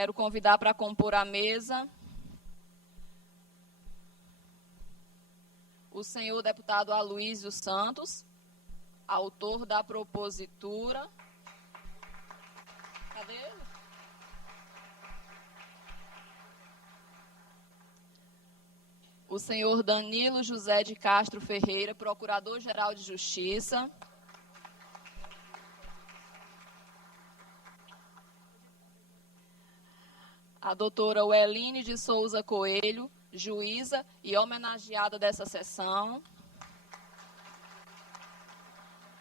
Quero convidar para compor a mesa o senhor deputado Aloísio Santos, autor da propositura. Cadê ele? O senhor Danilo José de Castro Ferreira, procurador-geral de Justiça. A doutora Weline de Souza Coelho, juíza e homenageada dessa sessão.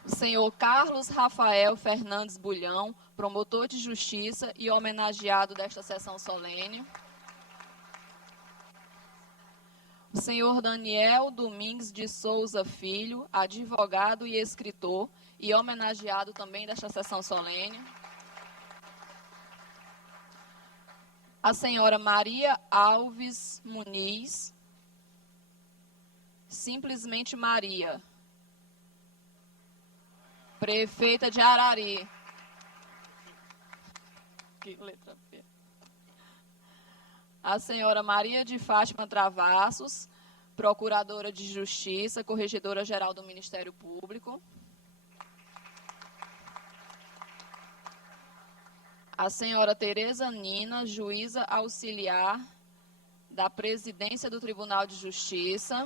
O senhor Carlos Rafael Fernandes Bulhão, promotor de justiça e homenageado desta sessão solene. O senhor Daniel Domingues de Souza Filho, advogado e escritor e homenageado também desta sessão solene. A senhora Maria Alves Muniz, simplesmente Maria, prefeita de Arari. Que letra P. A senhora Maria de Fátima Travassos, procuradora de Justiça, corregedora-geral do Ministério Público. A senhora Tereza Nina, juíza auxiliar da Presidência do Tribunal de Justiça.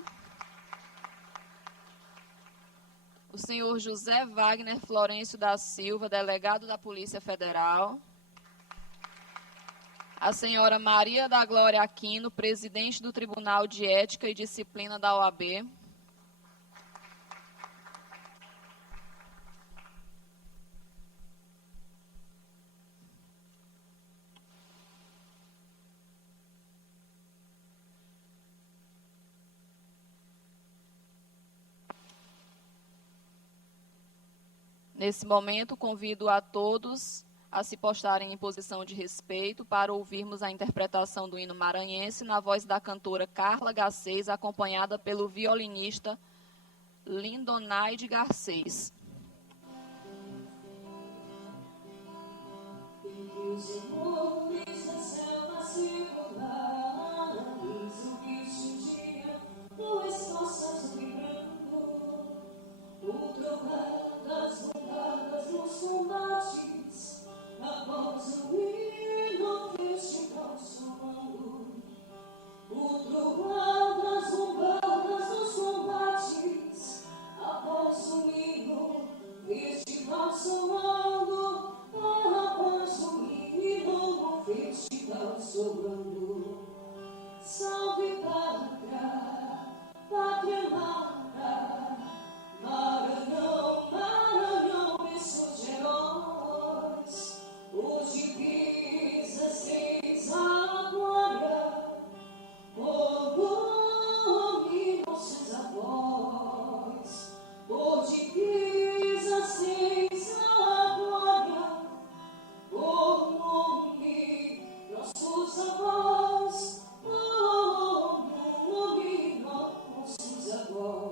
O senhor José Wagner Florencio da Silva, delegado da Polícia Federal. A senhora Maria da Glória Aquino, presidente do Tribunal de Ética e Disciplina da OAB. Nesse momento, convido a todos a se postarem em posição de respeito para ouvirmos a interpretação do hino maranhense na voz da cantora Carla Garcês, acompanhada pelo violinista Lindonaide Garcês. Após o hino, festival somando, o trovão das bombadas dos combates. Após o hino, festival somando, após o hino, festival sobrando. Salve pátria, pátria amada, Maranhão, Maranhão, berço de heróis. Hoje pisasteis a glória, como nossos avós. Hoje pisasteis a glória, como nossos avós. Como nossos avós.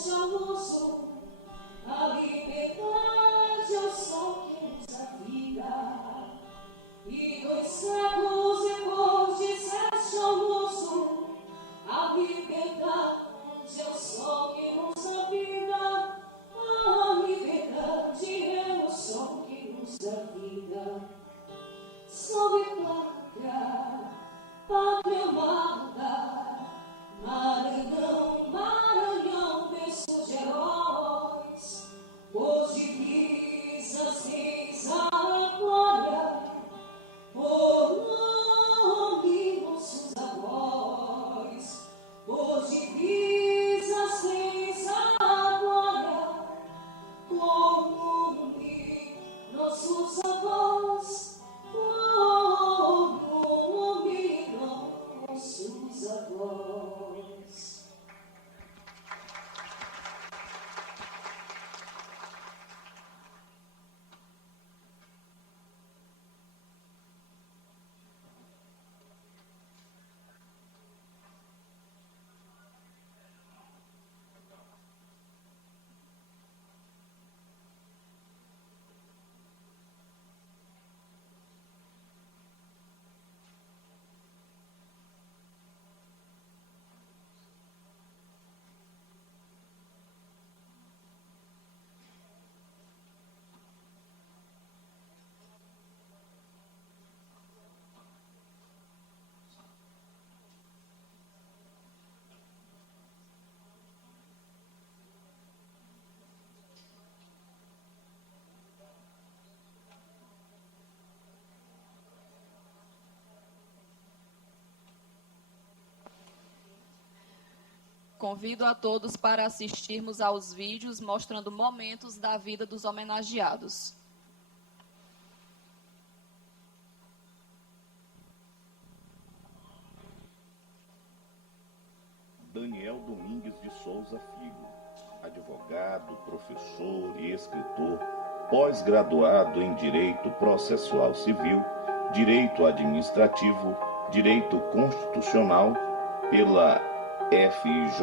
deste almoço, a liberdade é o sol que nos abriga. E 2 séculos depois disseste ao moço, a liberdade é o sol que nos abriga. A liberdade é o sol que nos abriga. Salve pátria, pátria amada, Maranhão, Maranhão, berço de heróis, por divisas reis a glória, por nome nossos avós, por divisas reis a glória, por nome nossos avós, por nome nossos avós. Convido a todos para assistirmos aos vídeos mostrando momentos da vida dos homenageados. Daniel Domingues de Souza Filho, advogado, professor e escritor, pós-graduado em Direito Processual Civil, Direito Administrativo, Direito Constitucional pela FIJ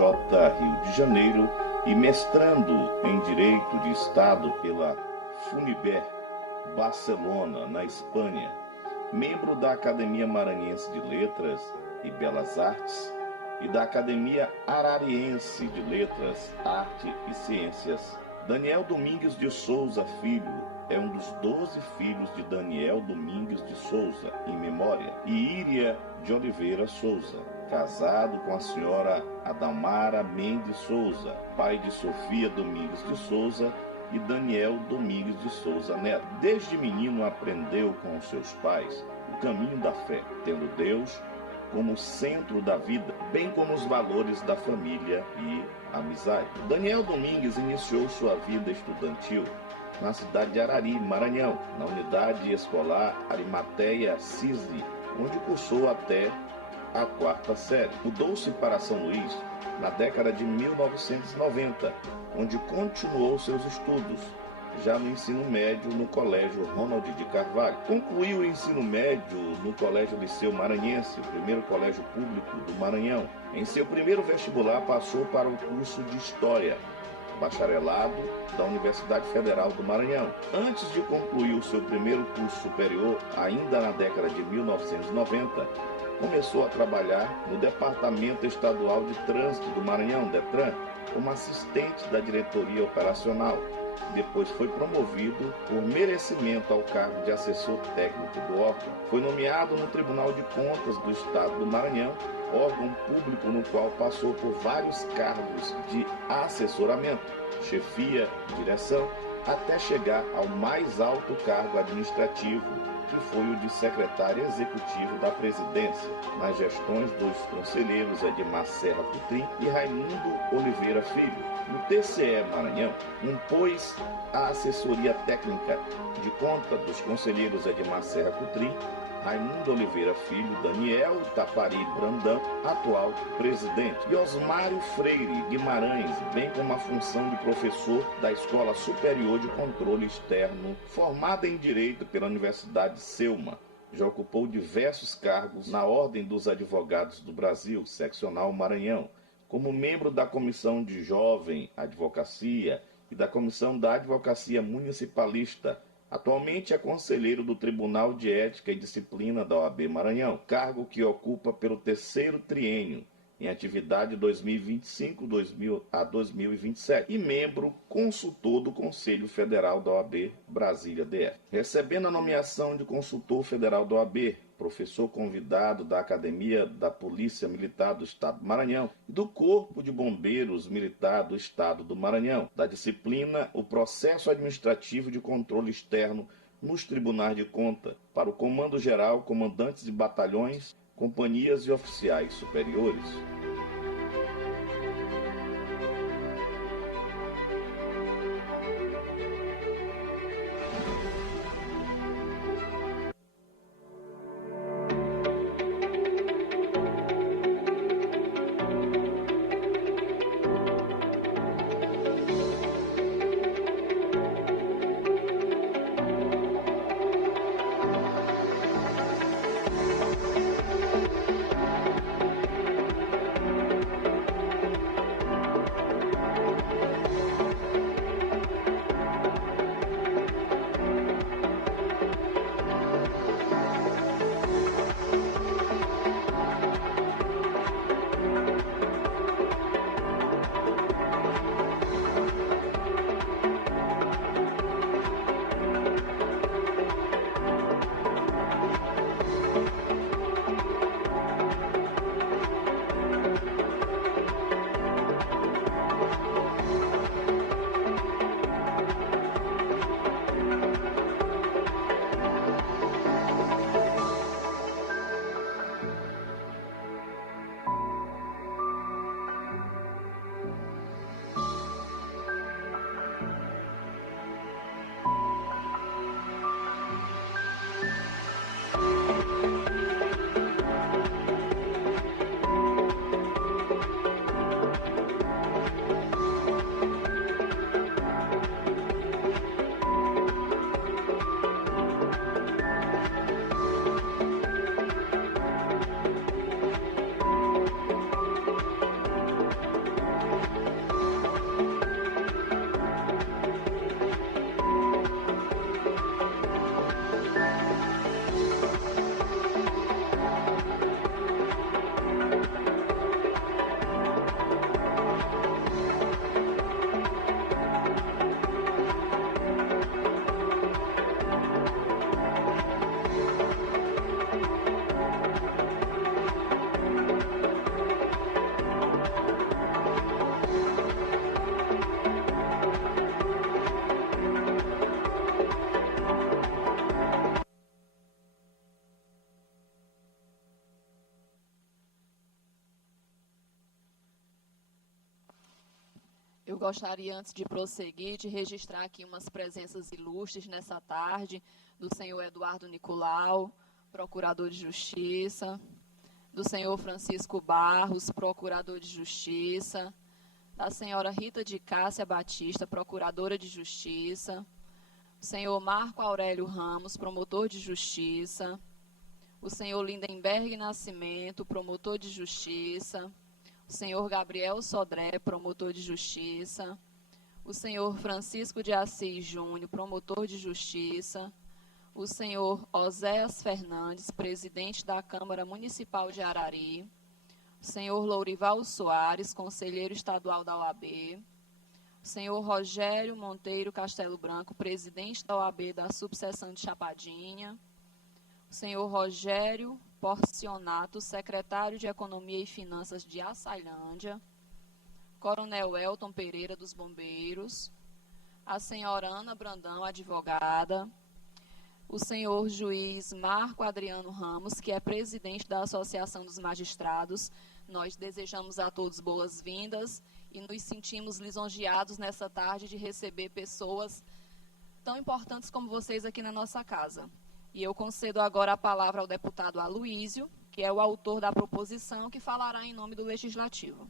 Rio de Janeiro e mestrando em Direito de Estado pela Funiber, Barcelona, na Espanha, membro da Academia Maranhense de Letras e Belas Artes e da Academia Arariense de Letras, Arte e Ciências. Daniel Domingues de Souza Filho é um dos 12 filhos de Daniel Domingues de Souza, em memória, e Íria de Oliveira Souza, casado com a senhora Adamara Mendes Souza, pai de Sofia Domingues de Souza e Daniel Domingues de Souza Neto. Desde menino aprendeu com os seus pais o caminho da fé, tendo Deus como centro da vida, bem como os valores da família e amizade. Daniel Domingues iniciou sua vida estudantil na cidade de Arari, Maranhão, na unidade escolar Arimateia Cisne, onde cursou até a 4ª série. Mudou-se para São Luís na década de 1990, onde continuou seus estudos, já no ensino médio no Colégio Ronald de Carvalho. Concluiu o ensino médio no Colégio Liceu Maranhense, o primeiro colégio público do Maranhão. Em seu primeiro vestibular, passou para o curso de História, bacharelado da Universidade Federal do Maranhão. Antes de concluir o seu primeiro curso superior, ainda na década de 1990, começou a trabalhar no Departamento Estadual de Trânsito do Maranhão, DETRAN, como assistente da diretoria operacional. Depois foi promovido por merecimento ao cargo de assessor técnico do órgão. Foi nomeado no Tribunal de Contas do Estado do Maranhão, órgão público no qual passou por vários cargos de assessoramento, chefia, direção, até chegar ao mais alto cargo administrativo, que foi o de secretário executivo da presidência, nas gestões dos conselheiros Edmar Serra Cutrim e Raimundo Oliveira Filho. No TCE Maranhão, impôs a assessoria técnica de conta dos conselheiros Edmar Serra Cutrim, Raimundo Oliveira Filho, Daniel Tapari Brandão, atual presidente, e Osmário Freire Guimarães, bem como a função de professor da Escola Superior de Controle Externo, formada em Direito pela Universidade Selma. Já ocupou diversos cargos na Ordem dos Advogados do Brasil, seccional Maranhão, como membro da Comissão de Jovem Advocacia e da Comissão da Advocacia Municipalista. Atualmente é conselheiro do Tribunal de Ética e Disciplina da OAB Maranhão, cargo que ocupa pelo terceiro triênio, em atividade 2025 a 2027, e membro consultor do Conselho Federal da OAB Brasília DF. Recebendo a nomeação de consultor federal da OAB, professor convidado da Academia da Polícia Militar do Estado do Maranhão e do Corpo de Bombeiros Militar do Estado do Maranhão, da disciplina o processo administrativo de controle externo nos tribunais de conta, para o Comando Geral, comandantes de batalhões, companhias e oficiais superiores. Eu gostaria, antes de prosseguir, de registrar aqui umas presenças ilustres nessa tarde, do senhor Eduardo Nicolau, procurador de Justiça, do senhor Francisco Barros, procurador de Justiça, da senhora Rita de Cássia Batista, procuradora de Justiça, o senhor Marco Aurélio Ramos, promotor de Justiça, o senhor Lindenberg Nascimento, promotor de Justiça, o senhor Gabriel Sodré, promotor de Justiça, o senhor Francisco de Assis Júnior, promotor de Justiça, o senhor Oséias Fernandes, presidente da Câmara Municipal de Arari, o senhor Lourival Soares, conselheiro estadual da OAB, o senhor Rogério Monteiro Castelo Branco, presidente da OAB da subseção de Chapadinha, o senhor Rogério Porcionato, secretário de Economia e Finanças de Açailândia, coronel Elton Pereira dos Bombeiros, a senhora Ana Brandão, advogada, o senhor juiz Marco Adriano Ramos, que é presidente da Associação dos Magistrados. Nós desejamos a todos boas-vindas e nos sentimos lisonjeados nessa tarde de receber pessoas tão importantes como vocês aqui na nossa casa. E eu concedo agora a palavra ao deputado Aloísio, que é o autor da proposição, que falará em nome do Legislativo.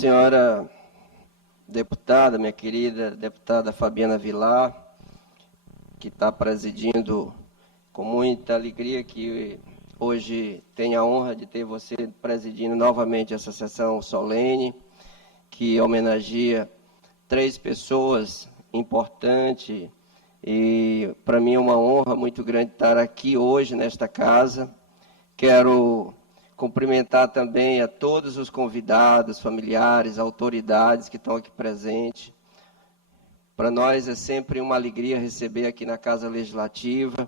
senhora deputada, minha querida deputada Fabiana Vilar, que está presidindo com muita alegria, que hoje tem a honra de ter você presidindo novamente essa sessão solene, que homenageia 3 pessoas importantes, e para mim é uma honra muito grande estar aqui hoje nesta casa. Quero cumprimentar também a todos os convidados, familiares, autoridades que estão aqui presentes. Para nós é sempre uma alegria receber aqui na Casa Legislativa.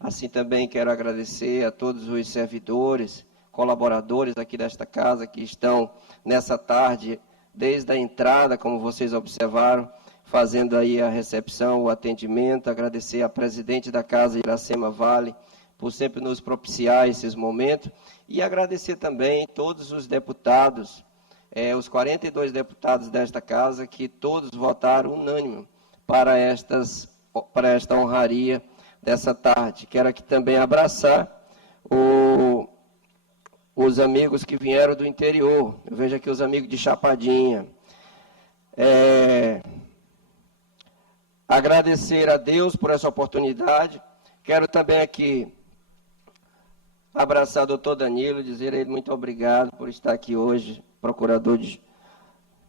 Assim também quero agradecer a todos os servidores, colaboradores aqui desta casa que estão nessa tarde, desde a entrada, como vocês observaram, fazendo aí a recepção, o atendimento. Agradecer à presidente da Casa, Iracema Vale, por sempre nos propiciar esses momentos, e agradecer também todos os deputados, os 42 deputados desta casa, que todos votaram unânime para esta honraria dessa tarde. Quero aqui também abraçar os amigos que vieram do interior. Eu vejo aqui os amigos de Chapadinha. Agradecer a Deus por essa oportunidade. Quero também aqui abraçar o doutor Danilo, dizer a ele muito obrigado por estar aqui hoje, procurador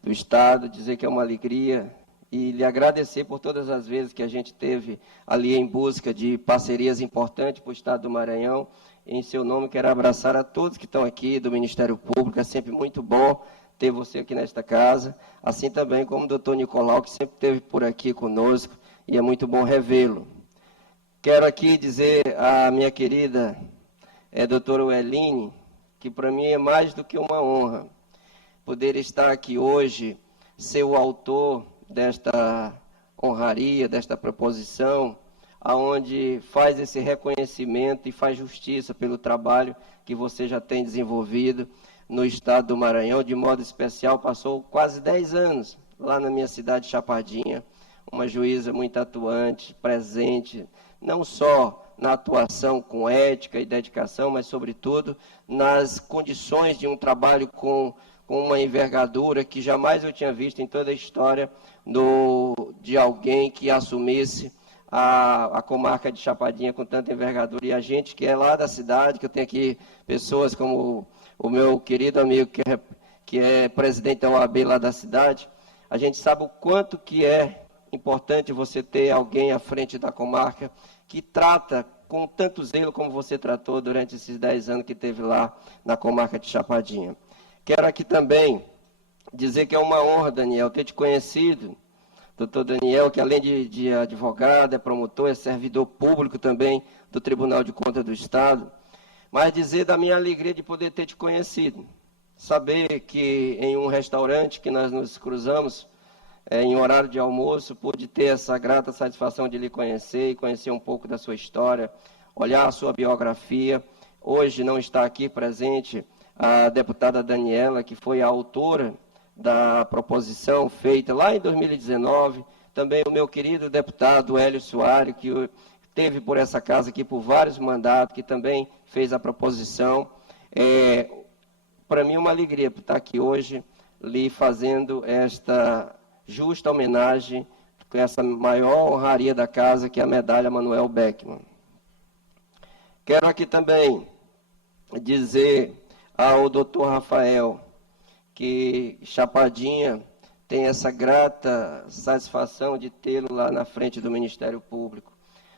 do Estado, dizer que é uma alegria e lhe agradecer por todas as vezes que a gente teve ali em busca de parcerias importantes para o Estado do Maranhão. Em seu nome, quero abraçar a todos que estão aqui do Ministério Público. É sempre muito bom ter você aqui nesta casa, assim também como o doutor Nicolau, que sempre esteve por aqui conosco, e é muito bom revê-lo. Quero aqui dizer à minha querida doutora Weline, que para mim é mais do que uma honra poder estar aqui hoje, ser o autor desta honraria, desta proposição, aonde faz esse reconhecimento e faz justiça pelo trabalho que você já tem desenvolvido no Estado do Maranhão. De modo especial, passou quase 10 anos lá na minha cidade, Chapadinha, uma juíza muito atuante, presente, não só na atuação com ética e dedicação, mas, sobretudo, nas condições de um trabalho com uma envergadura que jamais eu tinha visto em toda a história de alguém que assumisse a comarca de Chapadinha com tanta envergadura. E a gente que é lá da cidade, que eu tenho aqui pessoas como o meu querido amigo que é presidente da OAB lá da cidade, a gente sabe o quanto que é importante você ter alguém à frente da comarca que trata com tanto zelo como você tratou durante esses 10 anos que teve lá na comarca de Chapadinha. Quero aqui também dizer que é uma honra, Daniel, ter te conhecido, doutor Daniel, que além de advogado, é promotor, é servidor público também do Tribunal de Contas do Estado, mas dizer da minha alegria de poder ter te conhecido, saber que em um restaurante que nós nos cruzamos, em horário de almoço, pude ter essa grata satisfação de lhe conhecer e conhecer um pouco da sua história, olhar a sua biografia. Hoje não está aqui presente a deputada Daniela, que foi a autora da proposição feita lá em 2019, também o meu querido deputado Hélio Soares, que teve por essa casa aqui por vários mandatos, que também fez a proposição. Para mim é uma alegria por estar aqui hoje, lhe fazendo esta justa homenagem com essa maior honraria da casa, que é a medalha Manuel Beckmann. Quero aqui também dizer ao doutor Rafael que Chapadinha tem essa grata satisfação de tê-lo lá na frente do Ministério Público.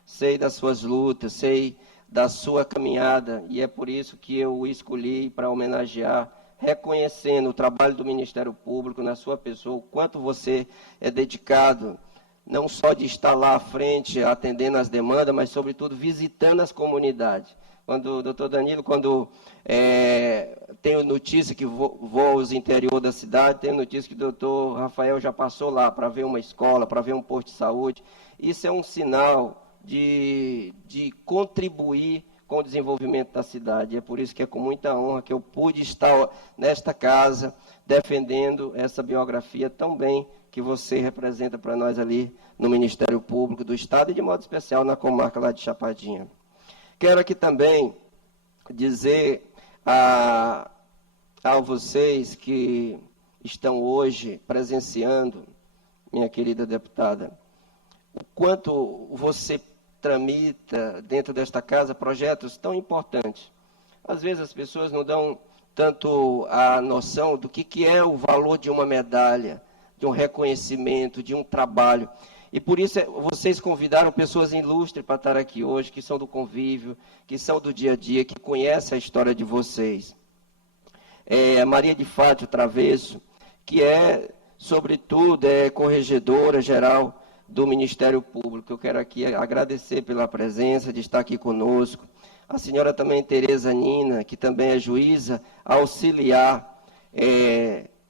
Sei das suas lutas, sei da sua caminhada, e é por isso que eu o escolhi para homenagear, reconhecendo o trabalho do Ministério Público na sua pessoa, o quanto você é dedicado, não só de estar lá à frente, atendendo as demandas, mas, sobretudo, visitando as comunidades. Quando o doutor Danilo, tenho notícia que vou aos interior da cidade, tenho notícia que o doutor Rafael já passou lá para ver uma escola, para ver um posto de saúde. Isso é um sinal de contribuir com o desenvolvimento da cidade. É por isso que é com muita honra que eu pude estar nesta casa, defendendo essa biografia tão bem que você representa para nós ali no Ministério Público do Estado e, de modo especial, na comarca lá de Chapadinha. Quero aqui também dizer a vocês que estão hoje presenciando, minha querida deputada, o quanto você tramita dentro desta casa projetos tão importantes. Às vezes as pessoas não dão tanto a noção do que é o valor de uma medalha, de um reconhecimento, de um trabalho. E por isso vocês convidaram pessoas ilustres para estar aqui hoje, que são do convívio, que são do dia a dia, que conhecem a história de vocês. A Maria de Fátima Travesso, que é, sobretudo, corregedora geral do Ministério Público. Eu quero aqui agradecer pela presença, de estar aqui conosco. A senhora também Tereza Nina, que também é juíza auxiliar,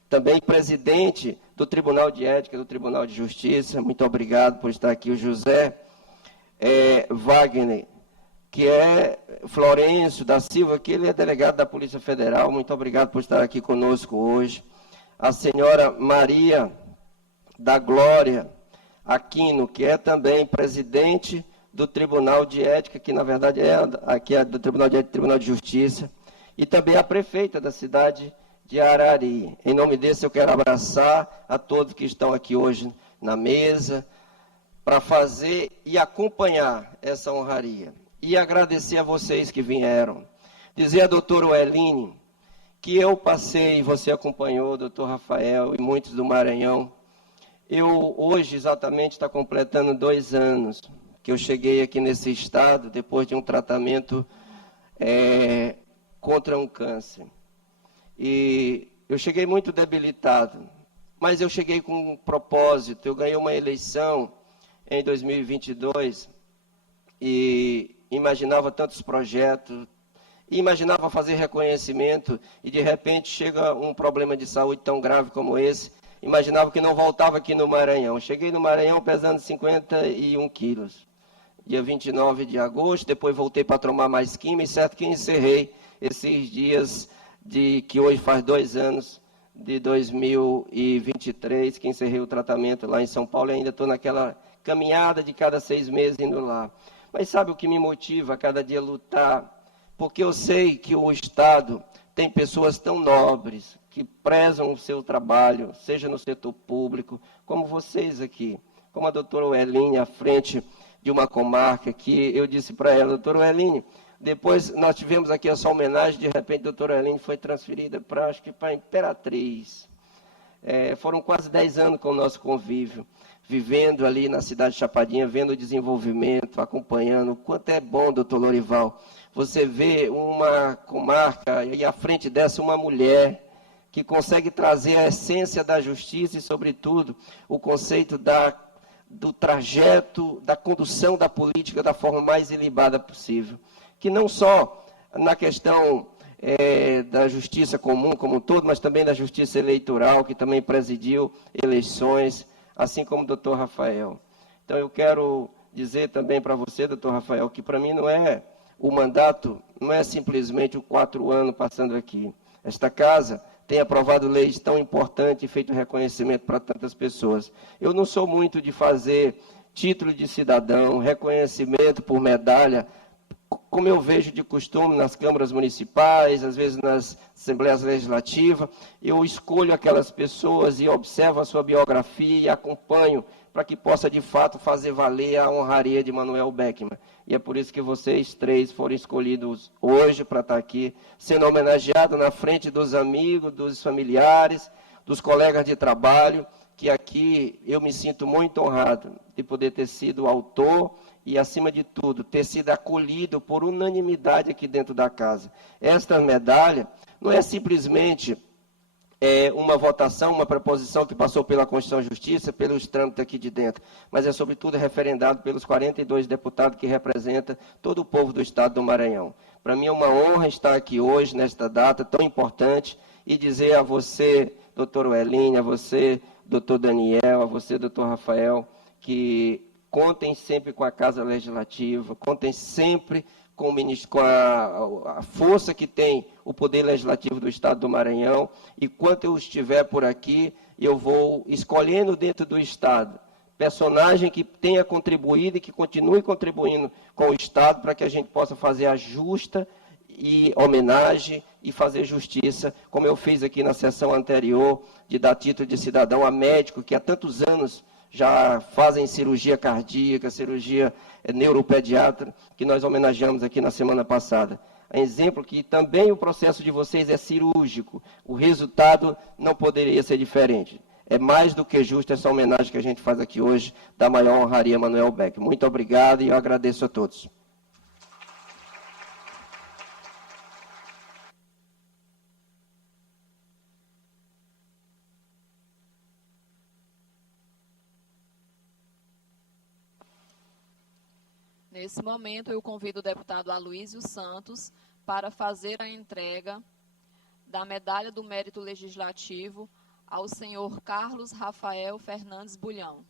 também presidente do Tribunal de Ética, do Tribunal de Justiça. Muito obrigado por estar aqui. O José Wagner, que é Florencio da Silva, que ele é delegado da Polícia Federal. Muito obrigado por estar aqui conosco hoje. A senhora Maria da Glória Aquino, que é também presidente do Tribunal de Ética, que na verdade aqui é do Tribunal de Ética e Tribunal de Justiça, e também a prefeita da cidade de Arari. Em nome desse eu quero abraçar a todos que estão aqui hoje na mesa, para fazer e acompanhar essa honraria. E agradecer a vocês que vieram. Dizer à doutora Weline que eu passei, você acompanhou, doutor Rafael e muitos do Maranhão. Eu hoje exatamente está completando 2 anos que eu cheguei aqui nesse estado depois de um tratamento contra um câncer. E eu cheguei muito debilitado, mas eu cheguei com um propósito. Eu ganhei uma eleição em 2022 e imaginava tantos projetos, imaginava fazer reconhecimento e de repente chega um problema de saúde tão grave como esse. Imaginava que não voltava aqui no Maranhão. Cheguei no Maranhão pesando 51 quilos. Dia 29 de agosto, depois voltei para tomar mais quimio, e certo que encerrei esses dias que hoje faz 2 anos, de 2023, que encerrei o tratamento lá em São Paulo, e ainda estou naquela caminhada de cada 6 meses indo lá. Mas sabe o que me motiva a cada dia lutar? Porque eu sei que o Estado tem pessoas tão nobres, que prezam o seu trabalho, seja no setor público, como vocês aqui, como a doutora Weline, à frente de uma comarca, que eu disse para ela, doutora Weline, depois nós tivemos aqui essa homenagem, de repente a doutora Weline foi transferida para, acho que para a Imperatriz. Foram quase 10 anos com o nosso convívio, vivendo ali na cidade de Chapadinha, vendo o desenvolvimento, acompanhando. O quanto é bom, doutor Lorival, você vê uma comarca e à frente dessa uma mulher que consegue trazer a essência da justiça e, sobretudo, o conceito do trajeto, da condução da política da forma mais ilibada possível. Que não só na questão da justiça comum como um todo, mas também da justiça eleitoral, que também presidiu eleições, assim como o doutor Rafael. Então, eu quero dizer também para você, doutor Rafael, que para mim o mandato não é simplesmente 4 anos passando aqui. Esta casa tem aprovado leis tão importantes e feito reconhecimento para tantas pessoas. Eu não sou muito de fazer título de cidadão, reconhecimento por medalha, como eu vejo de costume nas câmaras municipais, às vezes nas assembleias legislativas. Eu escolho aquelas pessoas e observo a sua biografia e acompanho para que possa, de fato, fazer valer a honraria de Manuel Beckmann. E é por isso que vocês 3 foram escolhidos hoje para estar aqui, sendo homenageados na frente dos amigos, dos familiares, dos colegas de trabalho, que aqui eu me sinto muito honrado de poder ter sido o autor e, acima de tudo, ter sido acolhido por unanimidade aqui dentro da casa. Esta medalha não é simplesmente uma votação, uma proposição que passou pela Constituição e Justiça, pelos trâmites aqui de dentro, mas é, sobretudo, referendado pelos 42 deputados que representam todo o povo do Estado do Maranhão. Para mim é uma honra estar aqui hoje, nesta data tão importante, e dizer a você, doutor Weline, a você, doutor Daniel, a você, doutor Rafael, que contem sempre com a Casa Legislativa, contem sempre com a força que tem o Poder Legislativo do Estado do Maranhão, e quando eu estiver por aqui, eu vou escolhendo dentro do Estado personagem que tenha contribuído e que continue contribuindo com o Estado para que a gente possa fazer a justa e homenagem e fazer justiça, como eu fiz aqui na sessão anterior, de dar título de cidadão a médico que há tantos anos já fazem cirurgia cardíaca, cirurgia neuropediatra, que nós homenageamos aqui na semana passada. Exemplo que também o processo de vocês é cirúrgico, o resultado não poderia ser diferente. É mais do que justo essa homenagem que a gente faz aqui hoje, da maior honraria Manuel Beck. Muito obrigado e eu agradeço a todos. Nesse momento, eu convido o deputado Aloísio Santos para fazer a entrega da Medalha do Mérito Legislativo ao senhor Carlos Rafael Fernandes Bulhão.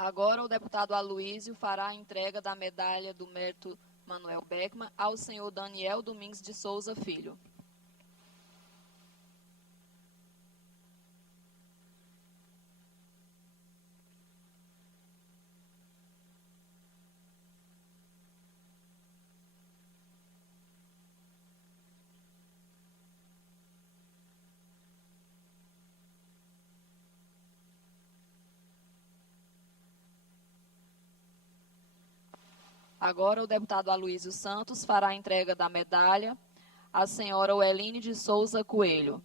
Agora, o deputado Aloísio fará a entrega da Medalha do Mérito Manuel Beckmann ao senhor Daniel Domingues de Souza Filho. Agora, o deputado Aloísio Santos fará a entrega da medalha à senhora Ueline de Souza Coelho.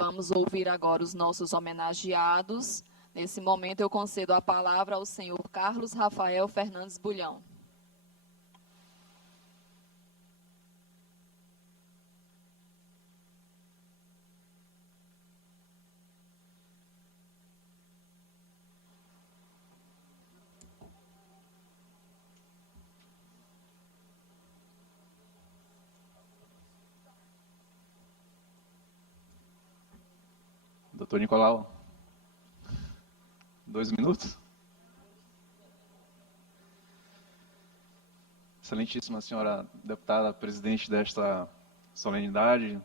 Vamos ouvir agora os nossos homenageados. Nesse momento, eu concedo a palavra ao senhor Carlos Rafael Fernandes Bulhão. Doutor Nicolau, 2 minutos. Excelentíssima senhora deputada, presidente desta solenidade,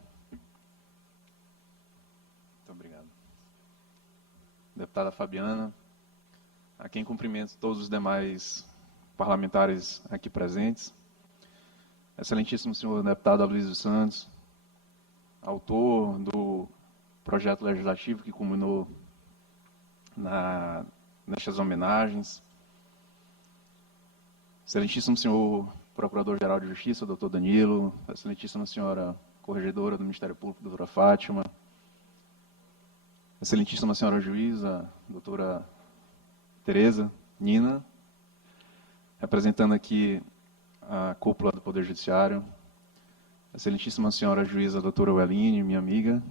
deputada Fabiana, a quem cumprimento todos os demais parlamentares aqui presentes, excelentíssimo senhor deputado Aloysio dos Santos, autor do projeto legislativo que culminou nestas homenagens, excelentíssimo senhor Procurador-Geral de Justiça, doutor Danilo, excelentíssima senhora Corregedora do Ministério Público, doutora Fátima, excelentíssima senhora juíza, doutora Tereza, Nina, representando aqui a cúpula do Poder Judiciário, excelentíssima senhora juíza, doutora Weline, minha amiga,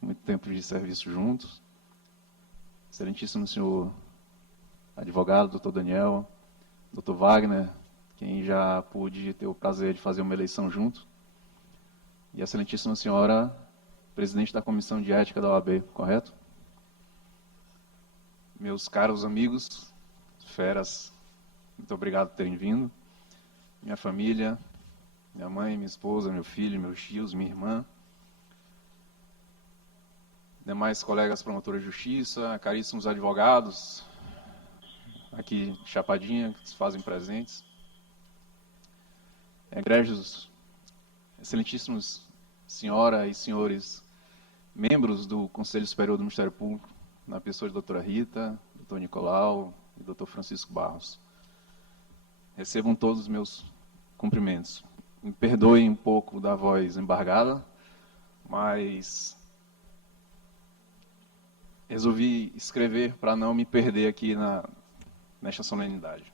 muito tempo de serviço juntos, excelentíssimo senhor advogado, doutor Daniel, doutor Wagner, quem já pude ter o prazer de fazer uma eleição junto, e a excelentíssima senhora presidente da Comissão de Ética da OAB, correto? Meus caros amigos, feras, muito obrigado por terem vindo. Minha família, minha mãe, minha esposa, meu filho, meus tios, minha irmã, demais colegas promotores de justiça, caríssimos advogados, aqui de Chapadinha, que se fazem presentes, egrégios, excelentíssimos senhora e senhores membros do Conselho Superior do Ministério Público, na pessoa de doutora Rita, doutor Nicolau e doutor Francisco Barros. Recebam todos os meus cumprimentos. Me perdoem um pouco da voz embargada, mas resolvi escrever para não me perder aqui nesta solenidade.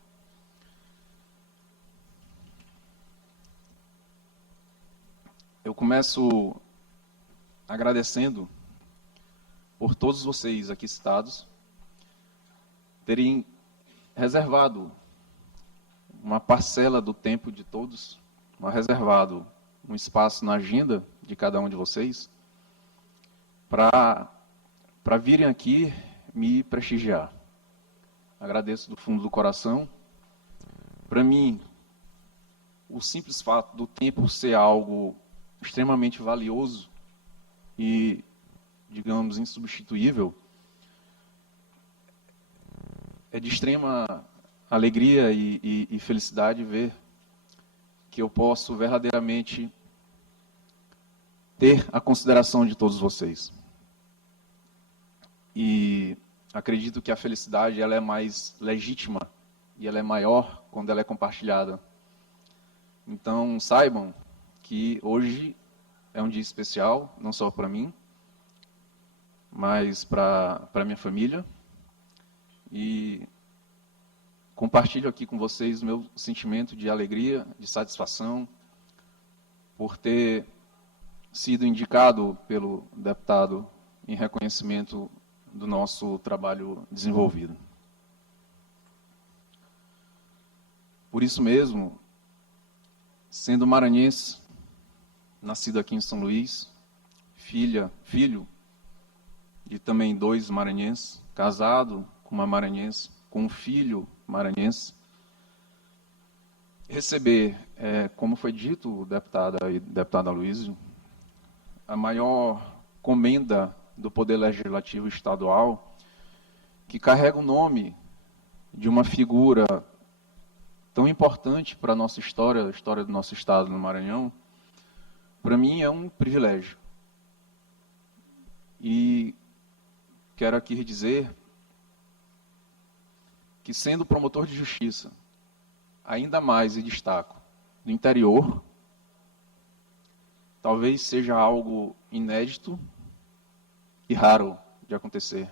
Eu começo agradecendo por todos vocês aqui citados terem reservado uma parcela do tempo de todos, reservado um espaço na agenda de cada um de vocês para virem aqui me prestigiar. Agradeço do fundo do coração. Para mim, o simples fato do tempo ser algo extremamente valioso e, digamos, insubstituível, é de extrema alegria e felicidade ver que eu posso verdadeiramente ter a consideração de todos vocês. E acredito que a felicidade ela é mais legítima e ela é maior quando ela é compartilhada. Então, saibam que hoje é um dia especial, não só para mim, mas para minha família. E compartilho aqui com vocês o meu sentimento de alegria, de satisfação, por ter sido indicado pelo deputado em reconhecimento do nosso trabalho desenvolvido. Por isso mesmo, sendo maranhense, nascido aqui em São Luís, filho de também 2 maranhenses, casado com uma maranhense, com um filho maranhense, receber, como foi dito, deputada Aloysio, a maior comenda do Poder Legislativo Estadual, que carrega o nome de uma figura tão importante para a nossa história, a história do nosso estado no Maranhão, para mim é um privilégio. E quero aqui dizer que, sendo promotor de justiça, ainda mais e destaco, no interior, talvez seja algo inédito e raro de acontecer.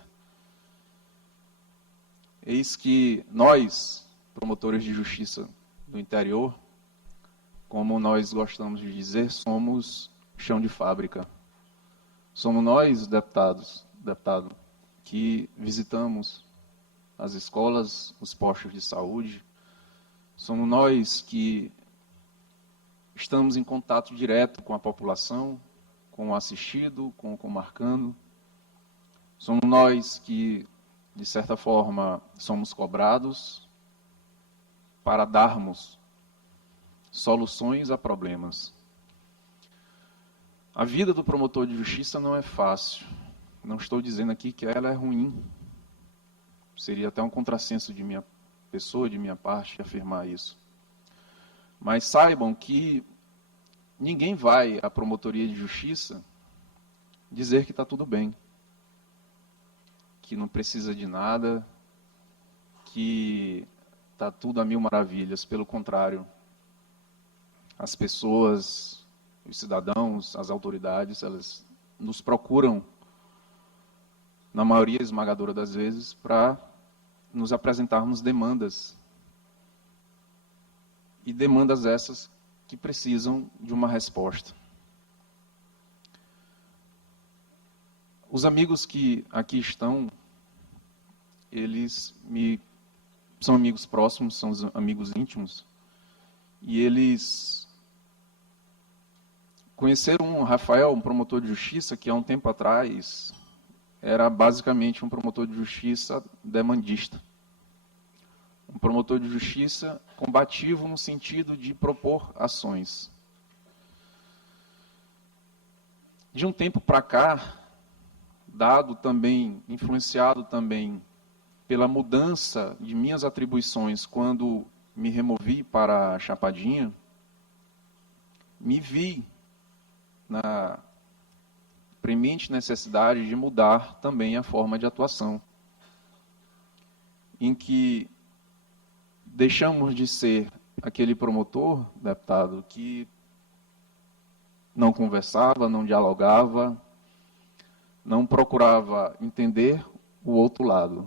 Eis que nós, promotores de justiça do interior, como nós gostamos de dizer, somos chão de fábrica. Somos nós, deputado, que visitamos as escolas, os postos de saúde. Somos nós que estamos em contato direto com a população, com o assistido, com o comarcando. Somos nós que, de certa forma, somos cobrados para darmos soluções a problemas. A vida do promotor de justiça não é fácil. Não estou dizendo aqui que ela é ruim. Seria até um contrassenso de minha pessoa, de minha parte, afirmar isso. Mas saibam que ninguém vai à promotoria de justiça dizer que está tudo bem, que não precisa de nada, que está tudo a mil maravilhas. Pelo contrário, as pessoas, os cidadãos, as autoridades, elas nos procuram, na maioria esmagadora das vezes, para nos apresentarmos demandas. E demandas essas que precisam de uma resposta. Os amigos que aqui estão, eles são amigos próximos, são amigos íntimos, e eles conheceram o Rafael, um promotor de justiça, que há um tempo atrás era basicamente um promotor de justiça demandista. Um promotor de justiça combativo no sentido de propor ações. De um tempo para cá, influenciado também pela mudança de minhas atribuições quando me removi para a Chapadinha, me vi na premente necessidade de mudar também a forma de atuação, em que deixamos de ser aquele promotor, deputado, que não conversava, não dialogava, não procurava entender o outro lado,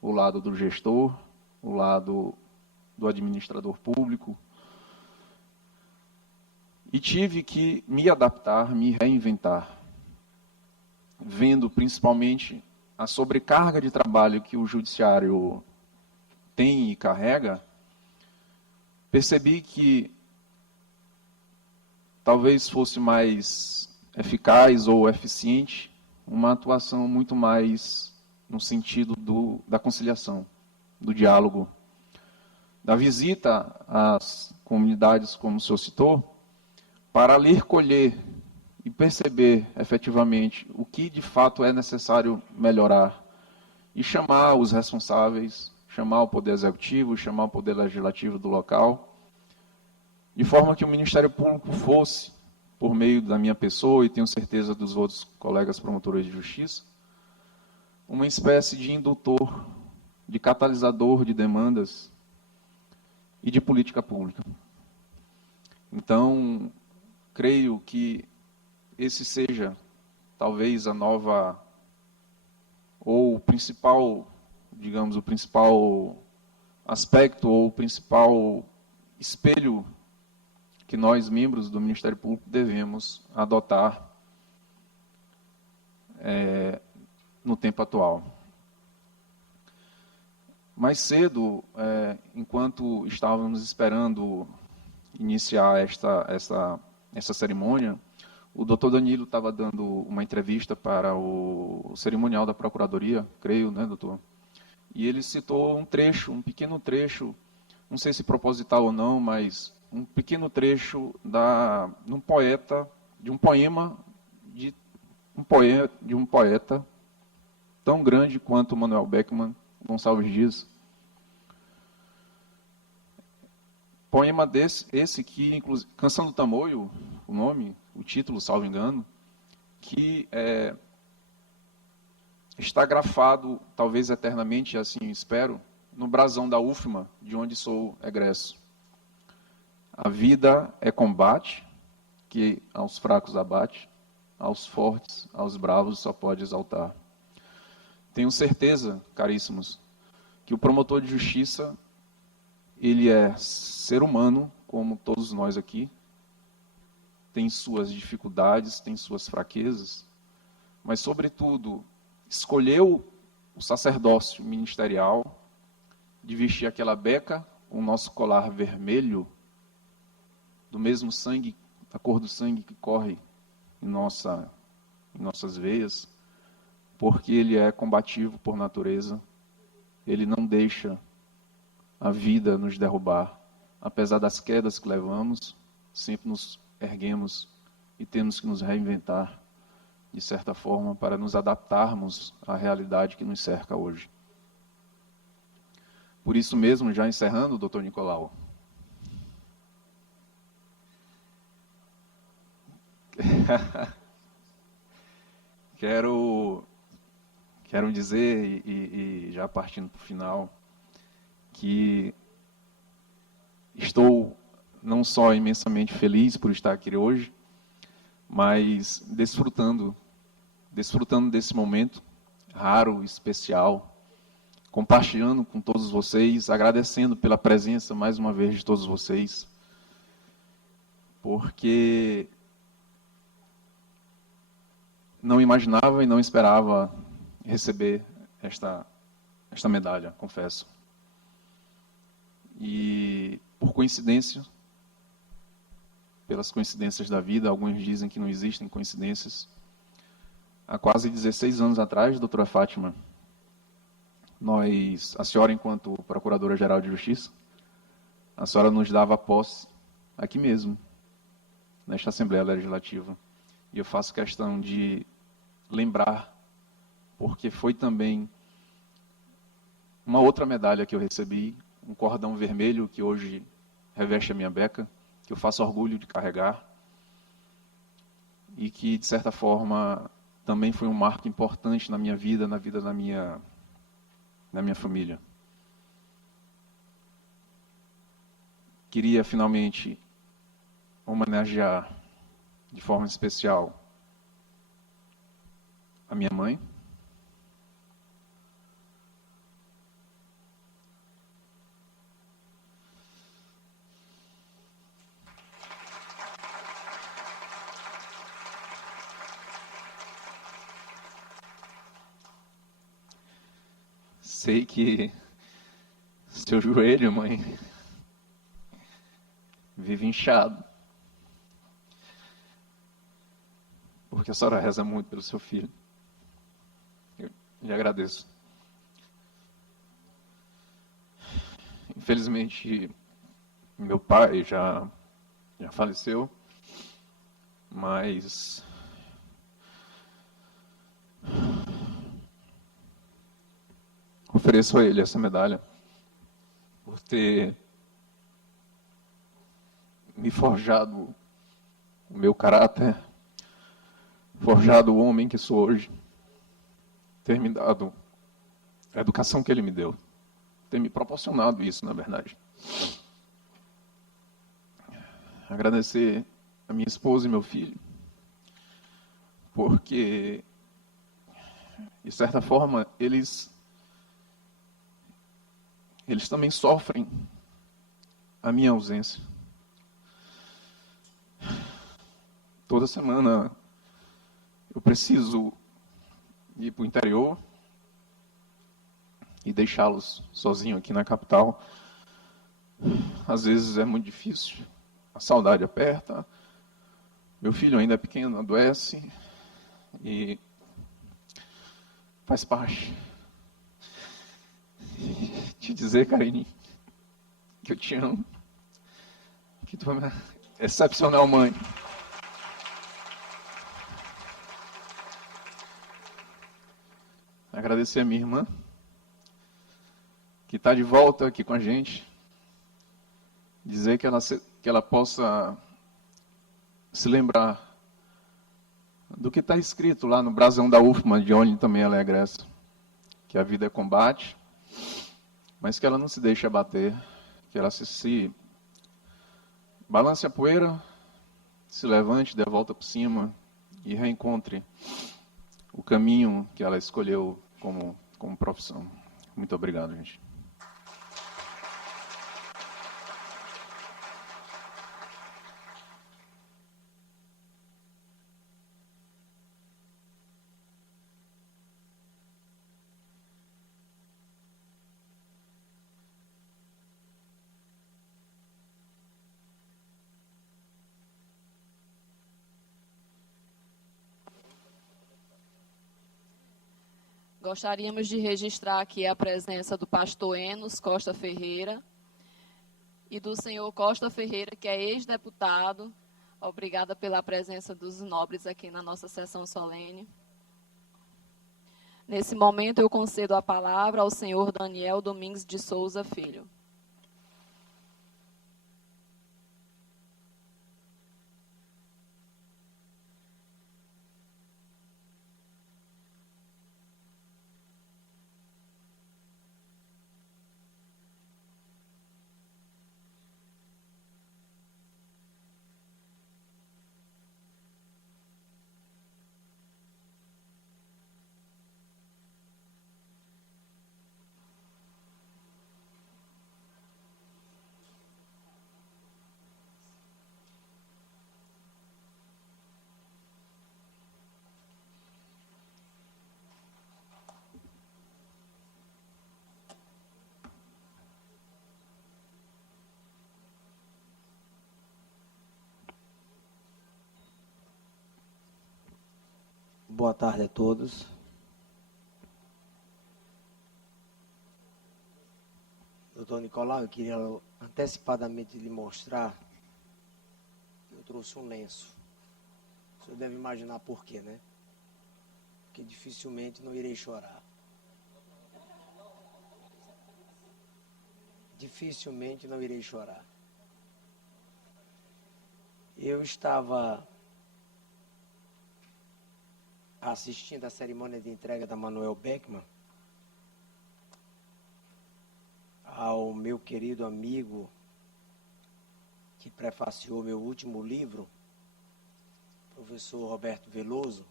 o lado do gestor, o lado do administrador público. E tive que me adaptar, me reinventar, vendo principalmente a sobrecarga de trabalho que o judiciário tem e carrega, percebi que talvez fosse mais eficaz ou eficiente uma atuação muito mais no sentido da conciliação, do diálogo, da visita às comunidades, como o senhor citou, para ler, colher e perceber efetivamente o que de fato é necessário melhorar e chamar os responsáveis, chamar o Poder Executivo, chamar o Poder Legislativo do local, de forma que o Ministério Público fosse, por meio da minha pessoa, e tenho certeza dos outros colegas promotores de justiça, uma espécie de indutor, de catalisador de demandas e de política pública. Então, creio que esse seja, talvez, a nova, ou o principal, digamos, o principal aspecto, ou o principal espelho que nós, membros do Ministério Público, devemos adotar no tempo atual. Mais cedo, enquanto estávamos esperando iniciar essa cerimônia, o doutor Danilo estava dando uma entrevista para o cerimonial da Procuradoria, creio, né, doutor? E ele citou um pequeno trecho, não sei se proposital ou não, mas um pequeno trecho de um poeta tão grande quanto Manuel Beckmann, Gonçalves Dias. Poema esse que, inclusive, Canção do Tamoio, o nome, o título, salvo engano, que está grafado, talvez eternamente, assim espero, no brasão da UFMA, de onde sou egresso. A vida é combate, que aos fracos abate, aos fortes, aos bravos só pode exaltar. Tenho certeza, caríssimos, que o promotor de justiça, ele é ser humano, como todos nós aqui, tem suas dificuldades, tem suas fraquezas, mas, sobretudo, escolheu o sacerdócio ministerial de vestir aquela beca, o nosso colar vermelho, do mesmo sangue, a cor do sangue que corre em nossas veias, porque ele é combativo por natureza, ele não deixa a vida nos derrubar. Apesar das quedas que levamos, sempre nos erguemos e temos que nos reinventar, de certa forma, para nos adaptarmos à realidade que nos cerca hoje. Por isso mesmo, já encerrando, doutor Nicolau, quero dizer, e já partindo para o final, que estou não só imensamente feliz por estar aqui hoje, mas desfrutando desse momento raro, especial, compartilhando com todos vocês, agradecendo pela presença mais uma vez de todos vocês, porque não imaginava e não esperava receber esta medalha, confesso. E por coincidência, pelas coincidências da vida, alguns dizem que não existem coincidências, há quase 16 anos atrás, doutora Fátima, a senhora, enquanto Procuradora-Geral de Justiça, a senhora nos dava posse aqui mesmo, nesta Assembleia Legislativa. E eu faço questão de lembrar, porque foi também uma outra medalha que eu recebi, um cordão vermelho que hoje reveste a minha beca, que eu faço orgulho de carregar, e que, de certa forma, também foi um marco importante na minha vida, na vida da minha família. Queria, finalmente, homenagear de forma especial a minha mãe, sei que seu joelho, mãe, vive inchado, porque a senhora reza muito pelo seu filho. Eu lhe agradeço. Infelizmente, meu pai já faleceu, mas ofereço a ele essa medalha por ter me forjado o meu caráter, forjado o homem que sou hoje, ter me dado a educação que ele me deu, ter me proporcionado isso, na verdade. Agradecer a minha esposa e meu filho, porque, de certa forma, eles também sofrem a minha ausência. Toda semana eu preciso ir para o interior e deixá-los sozinhos aqui na capital. Às vezes é muito difícil, a saudade aperta, meu filho ainda é pequeno, adoece, e faz parte. Te dizer, Karine, que eu te amo, que tu é uma excepcional mãe. Agradecer a minha irmã, que está de volta aqui com a gente. Dizer que ela possa se lembrar do que está escrito lá no brasão da UFMA, de onde também ela é egressa, que a vida é combate, mas que ela não se deixe abater, que ela se balance a poeira, se levante, dê a volta por cima e reencontre o caminho que ela escolheu como profissão. Muito obrigado, gente. Gostaríamos de registrar aqui a presença do pastor Enos Costa Ferreira e do senhor Costa Ferreira, que é ex-deputado. Obrigada pela presença dos nobres aqui na nossa sessão solene. Nesse momento, eu concedo a palavra ao senhor Daniel Domingues de Souza Filho. Boa tarde a todos. Doutor Nicolau, eu queria antecipadamente lhe mostrar que eu trouxe um lenço. O senhor deve imaginar por quê, né? Porque dificilmente não irei chorar. Dificilmente não irei chorar. Eu estava assistindo a cerimônia de entrega da Manuel Beckmann ao meu querido amigo que prefaciou meu último livro, professor Roberto Veloso,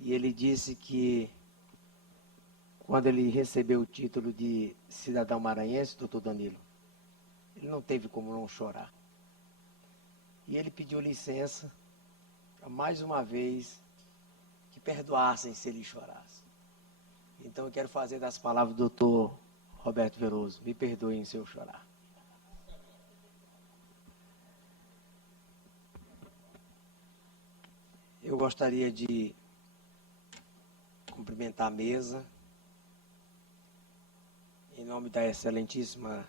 e ele disse que quando ele recebeu o título de cidadão maranhense, doutor Danilo, ele não teve como não chorar. E ele pediu licença para mais uma vez que perdoassem se ele chorasse. Então eu quero fazer das palavras do doutor Roberto Veloso: me perdoem se eu chorar. Eu gostaria de cumprimentar a mesa, em nome da excelentíssima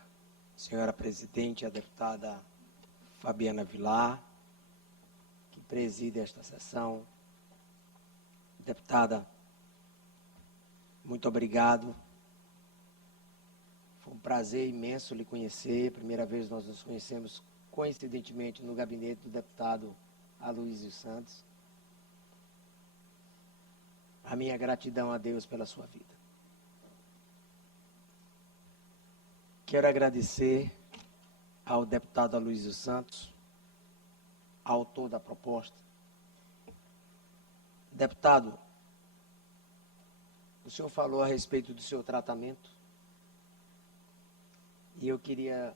senhora presidente, a deputada Fabiana Vilar, que preside esta sessão. Deputada, muito obrigado. Foi um prazer imenso lhe conhecer. Primeira vez nós nos conhecemos, coincidentemente, no gabinete do deputado Aloysio Santos. A minha gratidão a Deus pela sua vida. Quero agradecer ao deputado Aloysio Santos, autor da proposta. Deputado, o senhor falou a respeito do seu tratamento e eu queria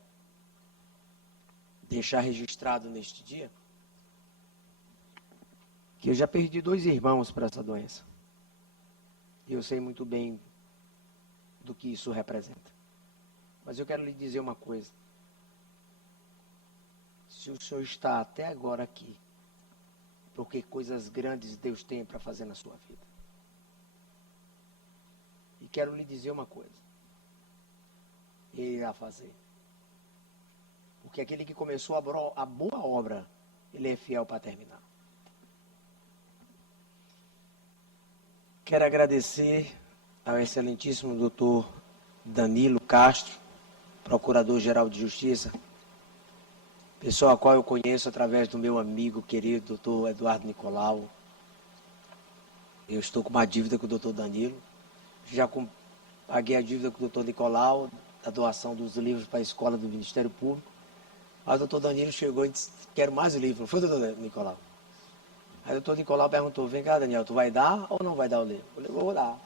deixar registrado neste dia que eu já perdi 2 irmãos para essa doença. E eu sei muito bem do que isso representa. Mas eu quero lhe dizer uma coisa. Se o senhor está até agora aqui, porque coisas grandes Deus tem para fazer na sua vida. E quero lhe dizer uma coisa. Ele irá fazer. Porque aquele que começou a boa obra, ele é fiel para terminar. Quero agradecer ao excelentíssimo doutor Danilo Castro, Procurador-Geral de Justiça, pessoa a qual eu conheço através do meu amigo querido, doutor Eduardo Nicolau. Eu estou com uma dívida com o doutor Danilo. Já paguei a dívida com o doutor Nicolau, da doação dos livros para a escola do Ministério Público. Aí o doutor Danilo chegou e disse: quero mais livro. Não foi, doutor Nicolau? Aí o doutor Nicolau perguntou: vem cá, Daniel, tu vai dar ou não vai dar o livro? Eu falei: vou dar.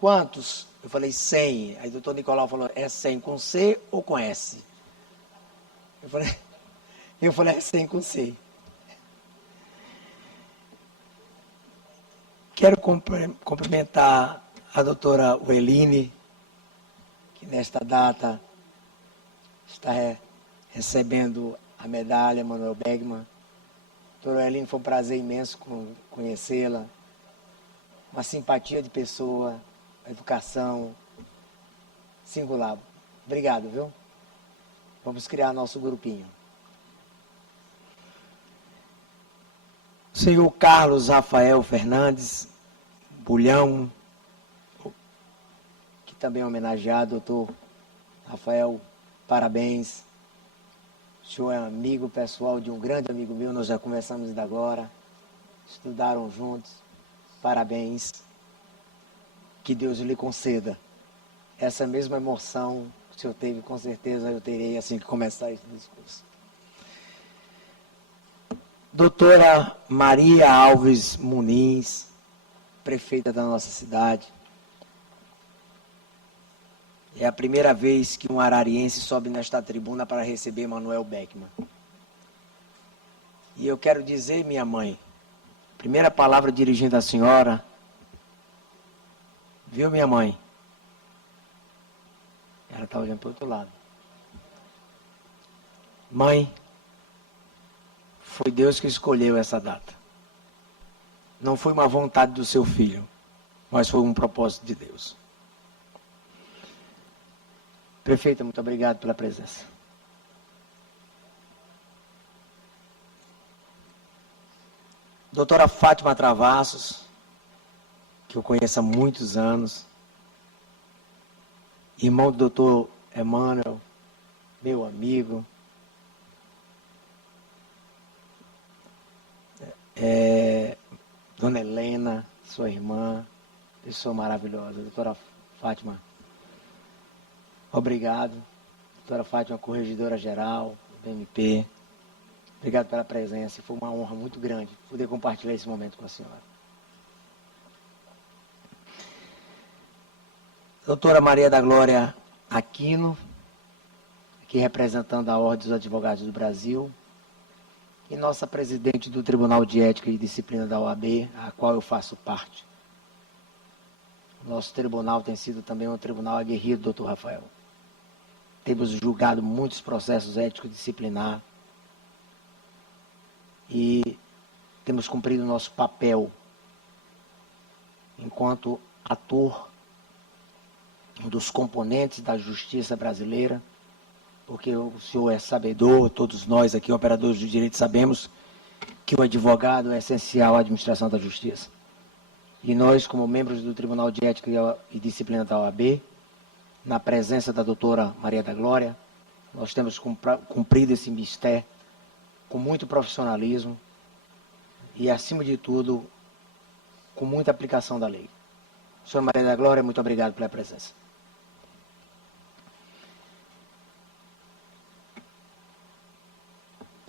Quantos? Eu falei: 100. Aí o doutor Nicolau falou: é 100 com C ou com S? Eu falei: é 100 com C. Quero cumprimentar a doutora Ueline, que nesta data está recebendo a medalha Manuel Beckmann. Doutora Ueline, foi um prazer imenso conhecê-la. Uma simpatia de pessoa, educação singular. Obrigado, viu? Vamos criar nosso grupinho. Senhor Carlos Rafael Fernandes, Bulhão, que também é homenageado, doutor Rafael, parabéns. O senhor é amigo pessoal de um grande amigo meu, nós já conversamos ainda agora, estudaram juntos, parabéns. Que Deus lhe conceda essa mesma emoção que o senhor teve, com certeza eu terei assim que começar esse discurso. Doutora Maria Alves Muniz, prefeita da nossa cidade. É a primeira vez que um arariense sobe nesta tribuna para receber Manuel Beckmann. E eu quero dizer, minha mãe, primeira palavra dirigindo à senhora, viu, minha mãe? Ela está olhando para o outro lado. Mãe, foi Deus que escolheu essa data. Não foi uma vontade do seu filho, mas foi um propósito de Deus. Prefeita, muito obrigado pela presença. Doutora Fátima Travassos, que eu conheço há muitos anos, irmão do doutor Emmanuel, meu amigo. Dona Helena, sua irmã, pessoa maravilhosa. Doutora Fátima, obrigado. Doutora Fátima, corregedora geral do MP. Obrigado pela presença. Foi uma honra muito grande poder compartilhar esse momento com a senhora. Doutora Maria da Glória Aquino, aqui representando a Ordem dos Advogados do Brasil, e nossa presidente do Tribunal de Ética e Disciplina da OAB, a qual eu faço parte. Nosso tribunal tem sido também um tribunal aguerrido, doutor Rafael. Temos julgado muitos processos éticos disciplinares e temos cumprido o nosso papel enquanto ator dos componentes da justiça brasileira, porque o senhor é sabedor, todos nós aqui, operadores do direito, sabemos que o advogado é essencial à administração da justiça. E nós, como membros do Tribunal de Ética e Disciplina da OAB, na presença da doutora Maria da Glória, nós temos cumprido esse mistério com muito profissionalismo e, acima de tudo, com muita aplicação da lei. Senhora Maria da Glória, muito obrigado pela presença.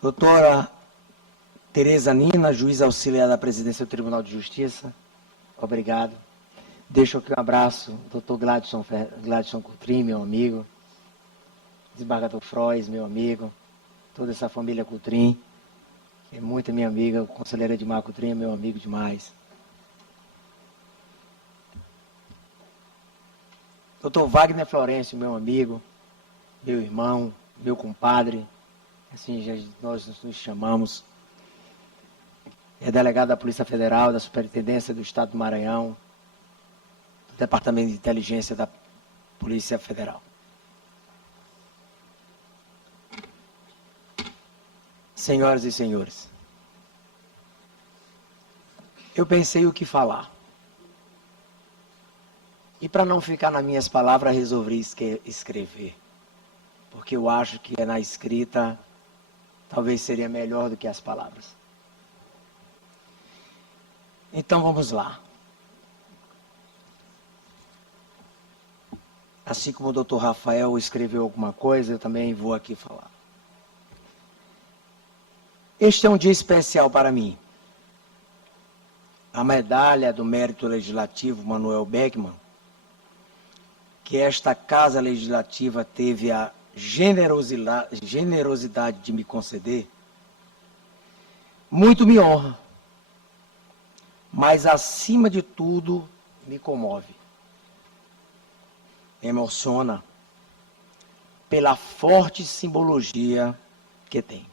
Doutora Tereza Nina, juíza auxiliar da presidência do Tribunal de Justiça, obrigado. Deixo aqui um abraço, doutor Gladson Coutrin, meu amigo, desembargador Frois, meu amigo, toda essa família Coutrin, que é muito minha amiga, o conselheiro Edmar Coutrin é meu amigo demais. Doutor Wagner Florencio, meu amigo, meu irmão, meu compadre, assim nós nos chamamos. É delegado da Polícia Federal, da Superintendência do Estado do Maranhão, do Departamento de Inteligência da Polícia Federal. Senhoras e senhores, eu pensei o que falar. E para não ficar nas minhas palavras, resolvi escrever. Porque eu acho que na escrita talvez seria melhor do que as palavras. Então vamos lá. Assim como o doutor Rafael escreveu alguma coisa, eu também vou aqui falar. Este é um dia especial para mim. A medalha do Mérito Legislativo Manuel Beckmann, que esta Casa Legislativa teve a generosidade de me conceder, muito me honra, mas acima de tudo me comove, emociona pela forte simbologia que tem.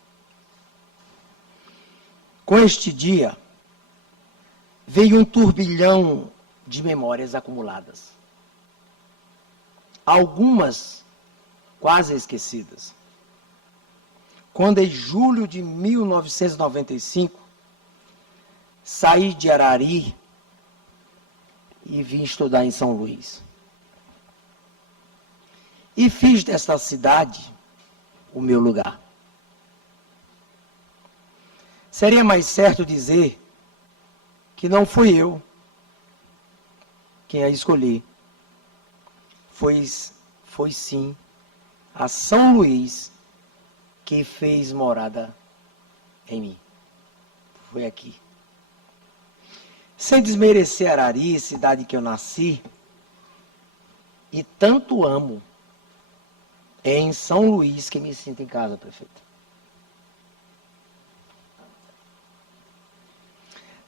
Com este dia, veio um turbilhão de memórias acumuladas. Algumas quase esquecidas. Quando em julho de 1995, saí de Arari e vim estudar em São Luís. E fiz dessa cidade o meu lugar. Seria mais certo dizer que não fui eu quem a escolhi. Foi sim a São Luís que fez morada em mim. Foi aqui. Sem desmerecer Arari, cidade que eu nasci e tanto amo, é em São Luís que me sinto em casa, prefeito.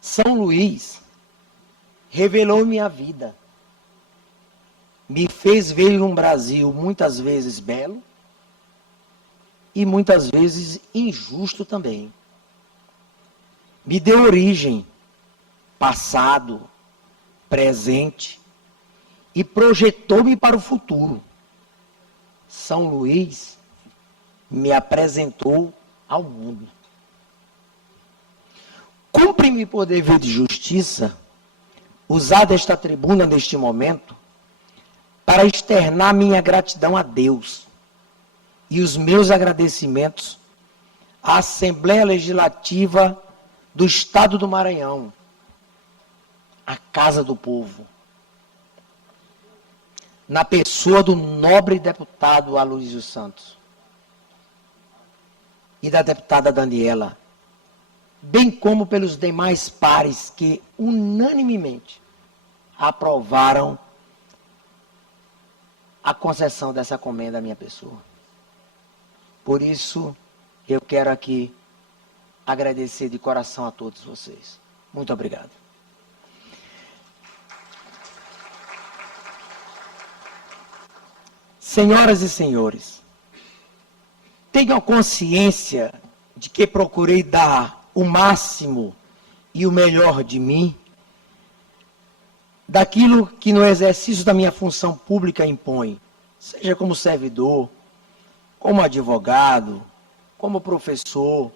São Luís revelou minha vida. Me fez ver um Brasil muitas vezes belo e muitas vezes injusto também. Me deu origem, passado, presente e projetou-me para o futuro. São Luís me apresentou ao mundo. Cumpre-me por dever de justiça usar desta tribuna neste momento para externar minha gratidão a Deus e os meus agradecimentos à Assembleia Legislativa do Estado do Maranhão, a Casa do Povo, na pessoa do nobre deputado Aloysio Santos e da deputada Daniela, bem como pelos demais pares que unanimemente aprovaram a concessão dessa comenda à minha pessoa. Por isso, eu quero aqui agradecer de coração a todos vocês. Muito obrigado. Senhoras e senhores, tenham consciência de que procurei dar o máximo e o melhor de mim, daquilo que no exercício da minha função pública impõe, seja como servidor, como advogado, como professor,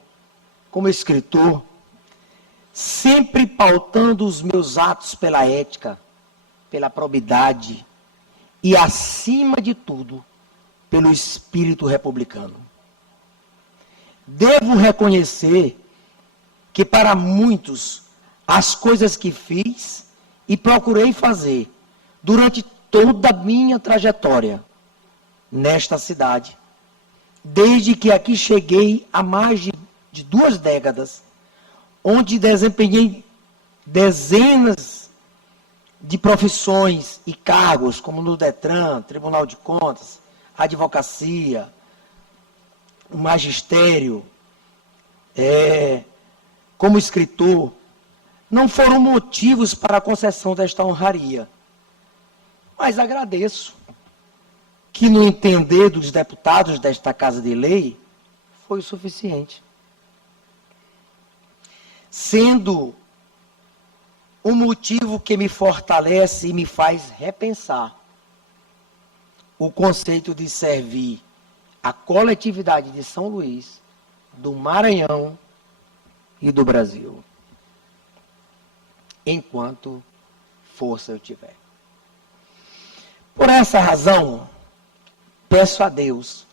como escritor, sempre pautando os meus atos pela ética, pela probidade e, acima de tudo, pelo espírito republicano. Devo reconhecer que para muitos as coisas que fiz e procurei fazer durante toda a minha trajetória nesta cidade, desde que aqui cheguei há mais de 2 décadas, onde desempenhei dezenas de profissões e cargos, como no Detran, Tribunal de Contas, advocacia, o magistério, como escritor, não foram motivos para a concessão desta honraria. Mas agradeço que, no entender dos deputados desta Casa de Lei, foi o suficiente. Sendo um motivo que me fortalece e me faz repensar o conceito de servir a coletividade de São Luís, do Maranhão e do Brasil, enquanto força eu tiver. Por essa razão, peço a Deus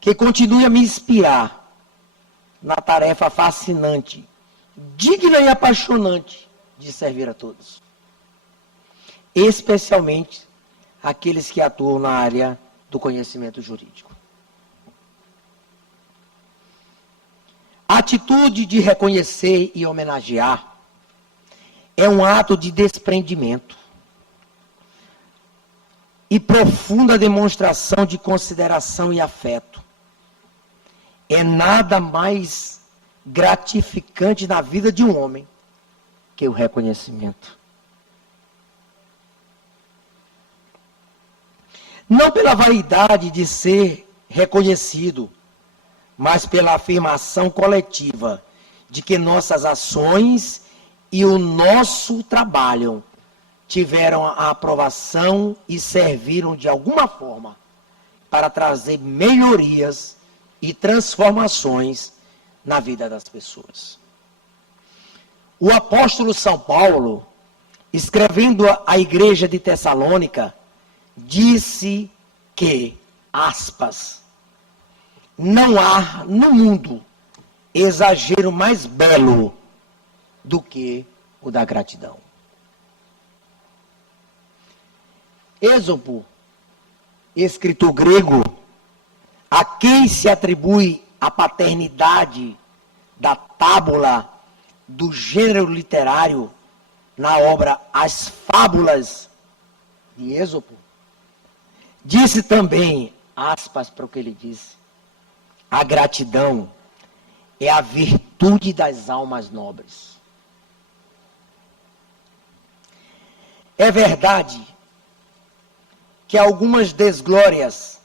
que continue a me inspirar na tarefa fascinante, digna e apaixonante de servir a todos, especialmente aqueles que atuam na área do conhecimento jurídico. A atitude de reconhecer e homenagear é um ato de desprendimento e profunda demonstração de consideração e afeto. É nada mais gratificante na vida de um homem que o reconhecimento. Não pela vaidade de ser reconhecido, mas pela afirmação coletiva de que nossas ações e o nosso trabalho tiveram a aprovação e serviram de alguma forma para trazer melhorias e transformações na vida das pessoas. O apóstolo São Paulo escrevendo à igreja de Tessalônica, disse que, aspas, não há no mundo exagero mais belo do que o da gratidão. Êxopo, escritor grego, a quem se atribui a paternidade da tábula do gênero literário na obra As Fábulas de Êxopo, disse também, aspas para o que ele disse, a gratidão é a virtude das almas nobres. É verdade que algumas desglórias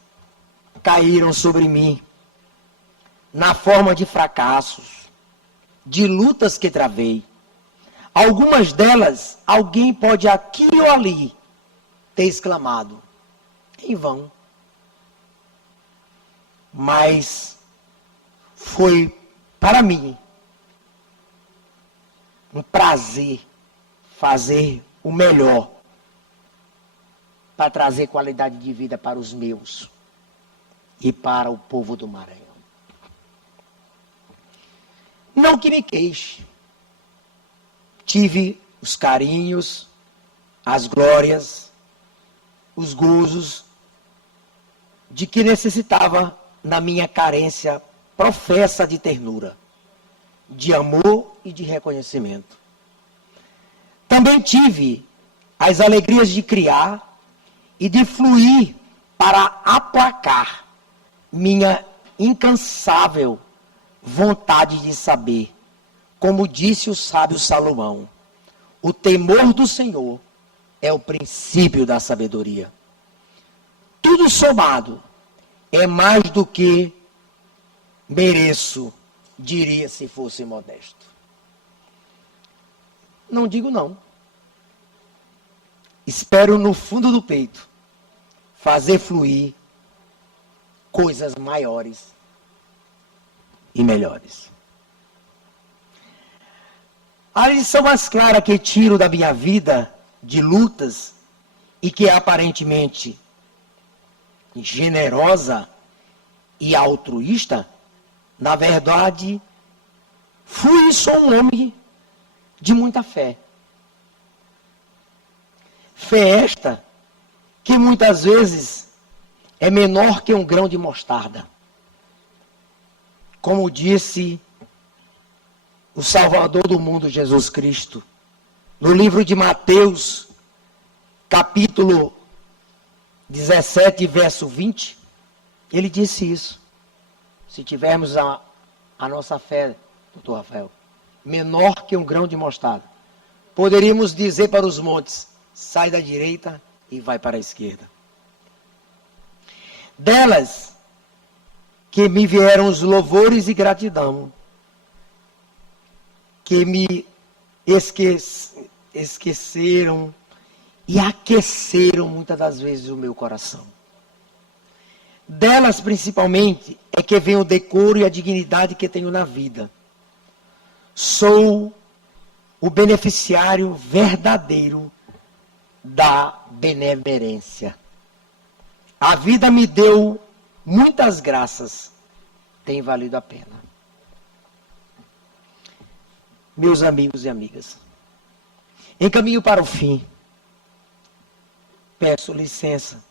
caíram sobre mim, na forma de fracassos, de lutas que travei. Algumas delas, alguém pode aqui ou ali ter exclamado, em vão. Mas foi, para mim, um prazer fazer o melhor para trazer qualidade de vida para os meus e para o povo do Maranhão. Não que me queixe. Tive os carinhos, as glórias, os gozos de que necessitava na minha carência professa de ternura, de amor e de reconhecimento. Também tive as alegrias de criar e de fluir para aplacar minha incansável vontade de saber. Como disse o sábio Salomão, o temor do Senhor é o princípio da sabedoria. Tudo somado é mais do que mereço, diria se fosse modesto. Não digo não. Espero no fundo do peito fazer fluir coisas maiores e melhores. A lição mais clara que tiro da minha vida de lutas e que é aparentemente generosa e altruísta, na verdade, fui só um homem de muita fé. Fé esta que muitas vezes é menor que um grão de mostarda. Como disse o Salvador do mundo, Jesus Cristo, no livro de Mateus, capítulo 17, verso 20, ele disse isso. Se tivermos a nossa fé, doutor Rafael, menor que um grão de mostarda, poderíamos dizer para os montes, sai da direita e vai para a esquerda. Delas que me vieram os louvores e gratidão, que me esqueceram e aqueceram muitas das vezes o meu coração. Delas, principalmente, é que vem o decoro e a dignidade que tenho na vida. Sou o beneficiário verdadeiro da benemerência. A vida me deu muitas graças, tem valido a pena. Meus amigos e amigas, em caminho para o fim, peço licença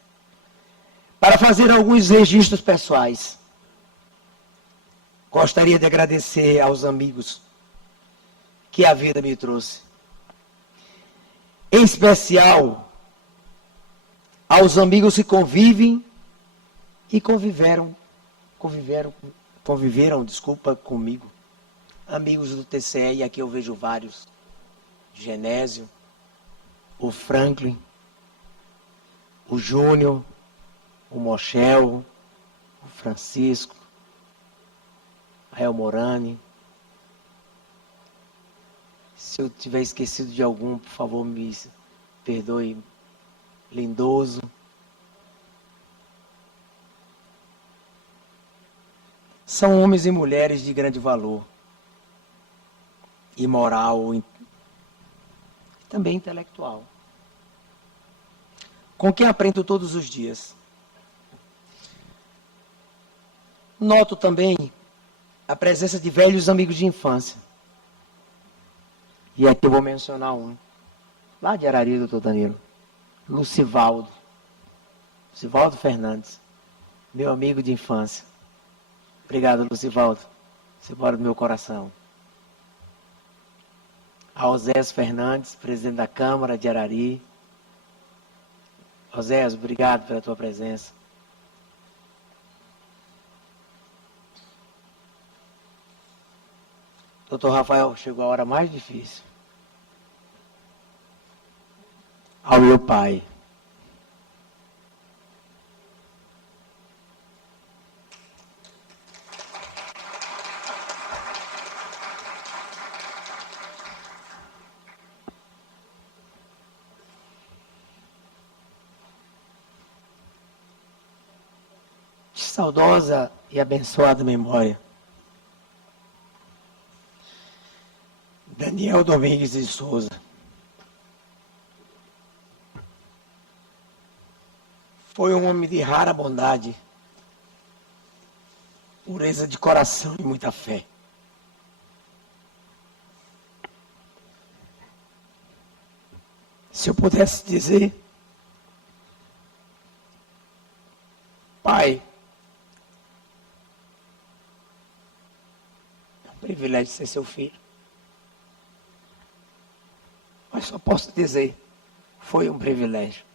para fazer alguns registros pessoais. Gostaria de agradecer aos amigos que a vida me trouxe. Em especial, aos amigos que conviveram comigo. Amigos do TCE, e aqui eu vejo vários. Genésio, o Franklin, o Júnior, o Mochel, o Francisco, a El Morani. Se eu tiver esquecido de algum, por favor, me perdoe. Lindoso. São homens e mulheres de grande valor e moral também intelectual, com quem aprendo todos os dias. Noto também a presença de velhos amigos de infância. E aqui eu vou mencionar um, lá de Arari, doutor Danilo, Lucivaldo Fernandes, meu amigo de infância. Obrigado, Lucivaldo, você mora no meu coração. A Osés Fernandes, presidente da Câmara de Arari. Osés, obrigado pela tua presença. Doutor Rafael, chegou a hora mais difícil. Ao meu pai. De saudosa e abençoada memória. Daniel Domingues de Souza. Foi um homem de rara bondade, pureza de coração e muita fé. Se eu pudesse dizer, pai, é um privilégio ser seu filho. Mas só posso dizer, foi um privilégio.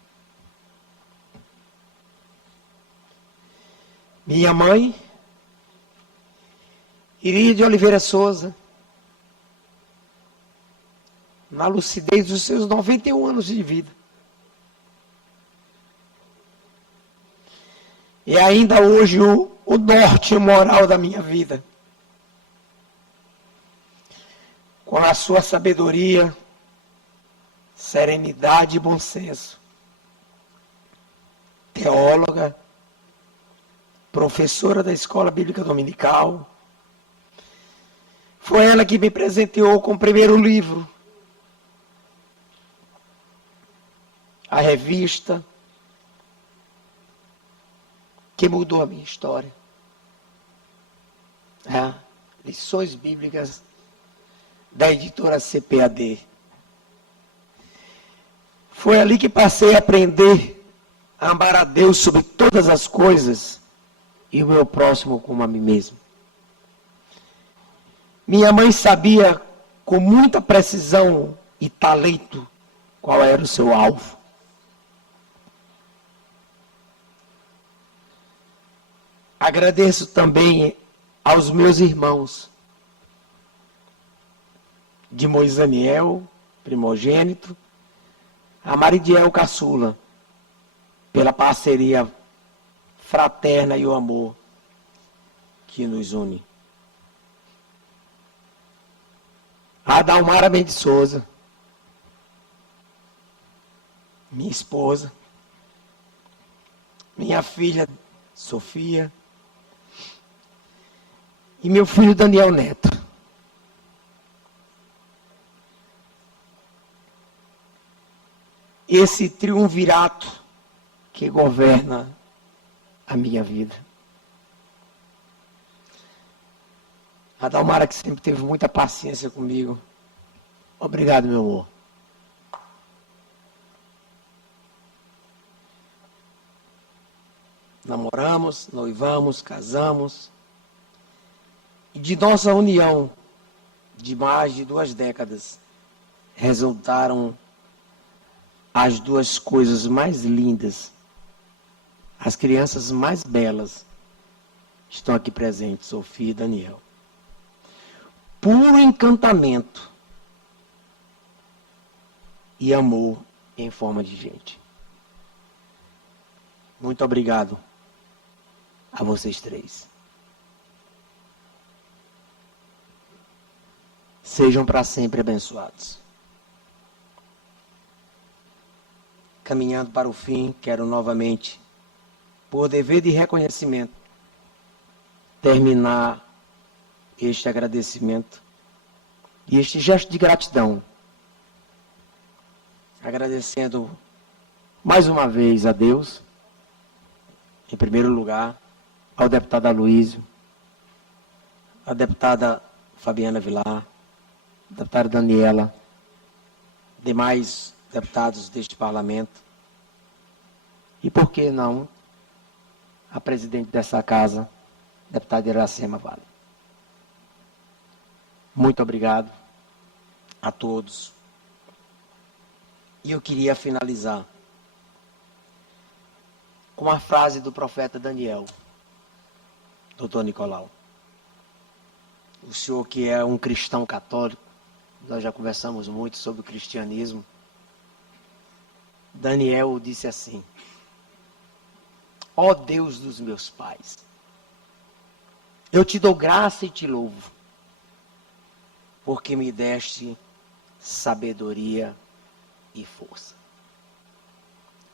Minha mãe, Iria de Oliveira Souza, na lucidez dos seus 91 anos de vida. E ainda hoje o norte moral da minha vida. Com a sua sabedoria, serenidade e bom senso. Teóloga, professora da Escola Bíblica Dominical. Foi ela que me presenteou com o primeiro livro. A revista que mudou a minha história. Lições Bíblicas da editora CPAD. Foi ali que passei a aprender a amar a Deus sobre todas as coisas e o meu próximo como a mim mesmo. Minha mãe sabia com muita precisão e talento qual era o seu alvo. Agradeço também aos meus irmãos, de Moisaniel, primogênito, a Maridiel Caçula, pela parceria fraterna e o amor que nos une. A Dalmara Mendes Souza, minha esposa, minha filha Sofia e meu filho Daniel Neto. Esse triunvirato que governa a minha vida. A Dalmara, que sempre teve muita paciência comigo. Obrigado, meu amor. Namoramos, noivamos, casamos. E de nossa união, de mais de 2 décadas, resultaram as 2 coisas mais lindas, as crianças mais belas, estão aqui presentes, Sofia e Daniel. Puro encantamento e amor em forma de gente. Muito obrigado a vocês 3. Sejam para sempre abençoados. Caminhando para o fim, quero novamente, por dever de reconhecimento, terminar este agradecimento e este gesto de gratidão agradecendo mais uma vez a Deus, em primeiro lugar, ao deputado Aloysio, à deputada Fabiana Vilar, à deputada Daniela, demais deputados deste parlamento, e por que não, a presidente dessa casa, deputada Iracema Vale. Muito obrigado a todos. E eu queria finalizar com uma frase do profeta Daniel, doutor Nicolau. O senhor que é um cristão católico, nós já conversamos muito sobre o cristianismo. Daniel disse assim: ó Deus dos meus pais, eu te dou graça e te louvo, porque me deste sabedoria e força.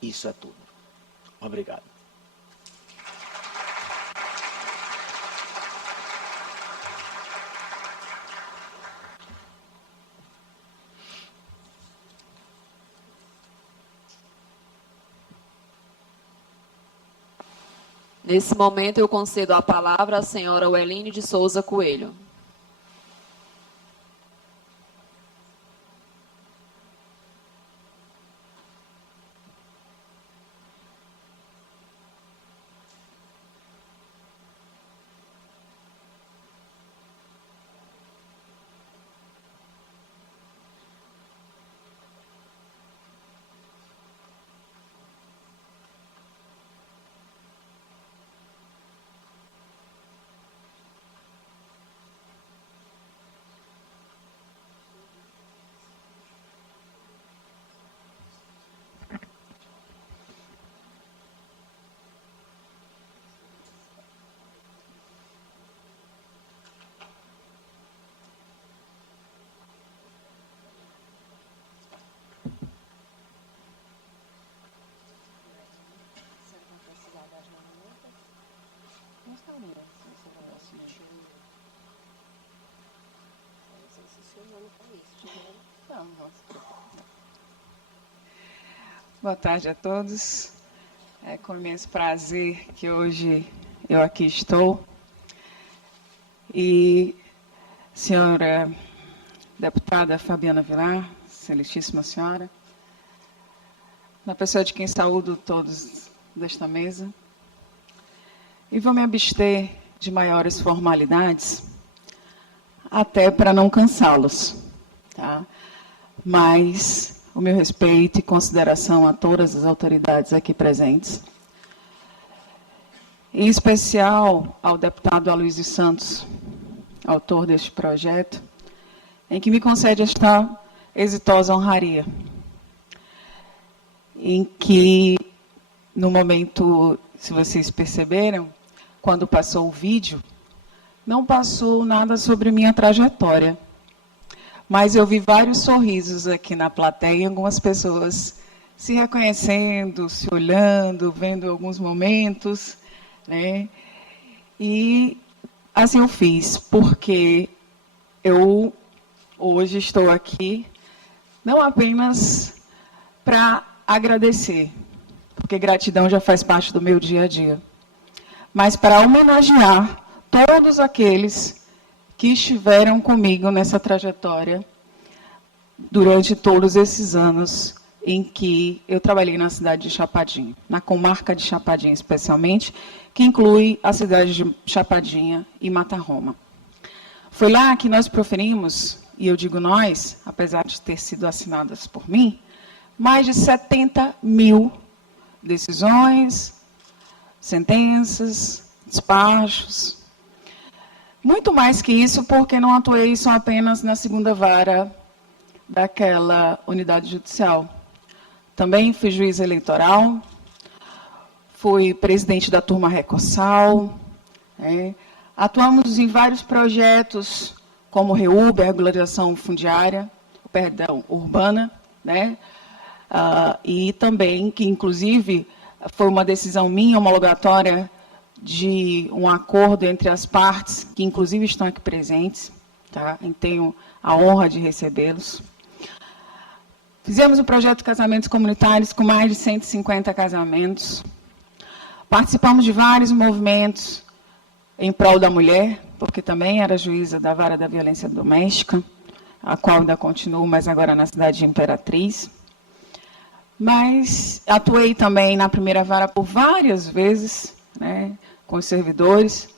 Isso é tudo. Obrigado. Nesse momento, eu concedo a palavra à senhora Weline de Souza Coelho. Boa tarde a todos. É com imenso prazer que hoje eu aqui estou. E, senhora deputada Fabiana Vilar, excelentíssima senhora, na pessoa de quem saúdo todos desta mesa, e vou me abster de maiores formalidades, até para não cansá-los, tá? Mas o meu respeito e consideração a todas as autoridades aqui presentes, em especial ao deputado Aloysio Santos, autor deste projeto, em que me concede esta exitosa honraria, em que, no momento, se vocês perceberam, quando passou o vídeo, não passou nada sobre minha trajetória, mas eu vi vários sorrisos aqui na plateia, algumas pessoas se reconhecendo, se olhando, vendo alguns momentos, né? E assim eu fiz, porque eu hoje estou aqui não apenas para agradecer, porque gratidão já faz parte do meu dia a dia, mas para homenagear todos aqueles que estiveram comigo nessa trajetória durante todos esses anos em que eu trabalhei na cidade de Chapadinha, na comarca de Chapadinha especialmente, que inclui a cidade de Chapadinha e Mata Roma. Foi lá que nós proferimos, e eu digo nós, apesar de ter sido assinadas por mim, mais de 70 mil decisões, sentenças, despachos. Muito mais que isso, porque não atuei só apenas na segunda vara daquela unidade judicial. Também fui juiz eleitoral, fui presidente da turma recursal, né? Atuamos em vários projetos, como REUB, a regularização fundiária, urbana, né? E também, que inclusive foi uma decisão minha, homologatória, de um acordo entre as partes, que inclusive estão aqui presentes, tá? E tenho a honra de recebê-los. Fizemos um projeto de casamentos comunitários com mais de 150 casamentos. Participamos de vários movimentos em prol da mulher, porque também era juíza da Vara da Violência Doméstica, a qual ainda continuo, mas agora na cidade de Imperatriz. Mas atuei também na primeira vara por várias vezes, né, com os servidores.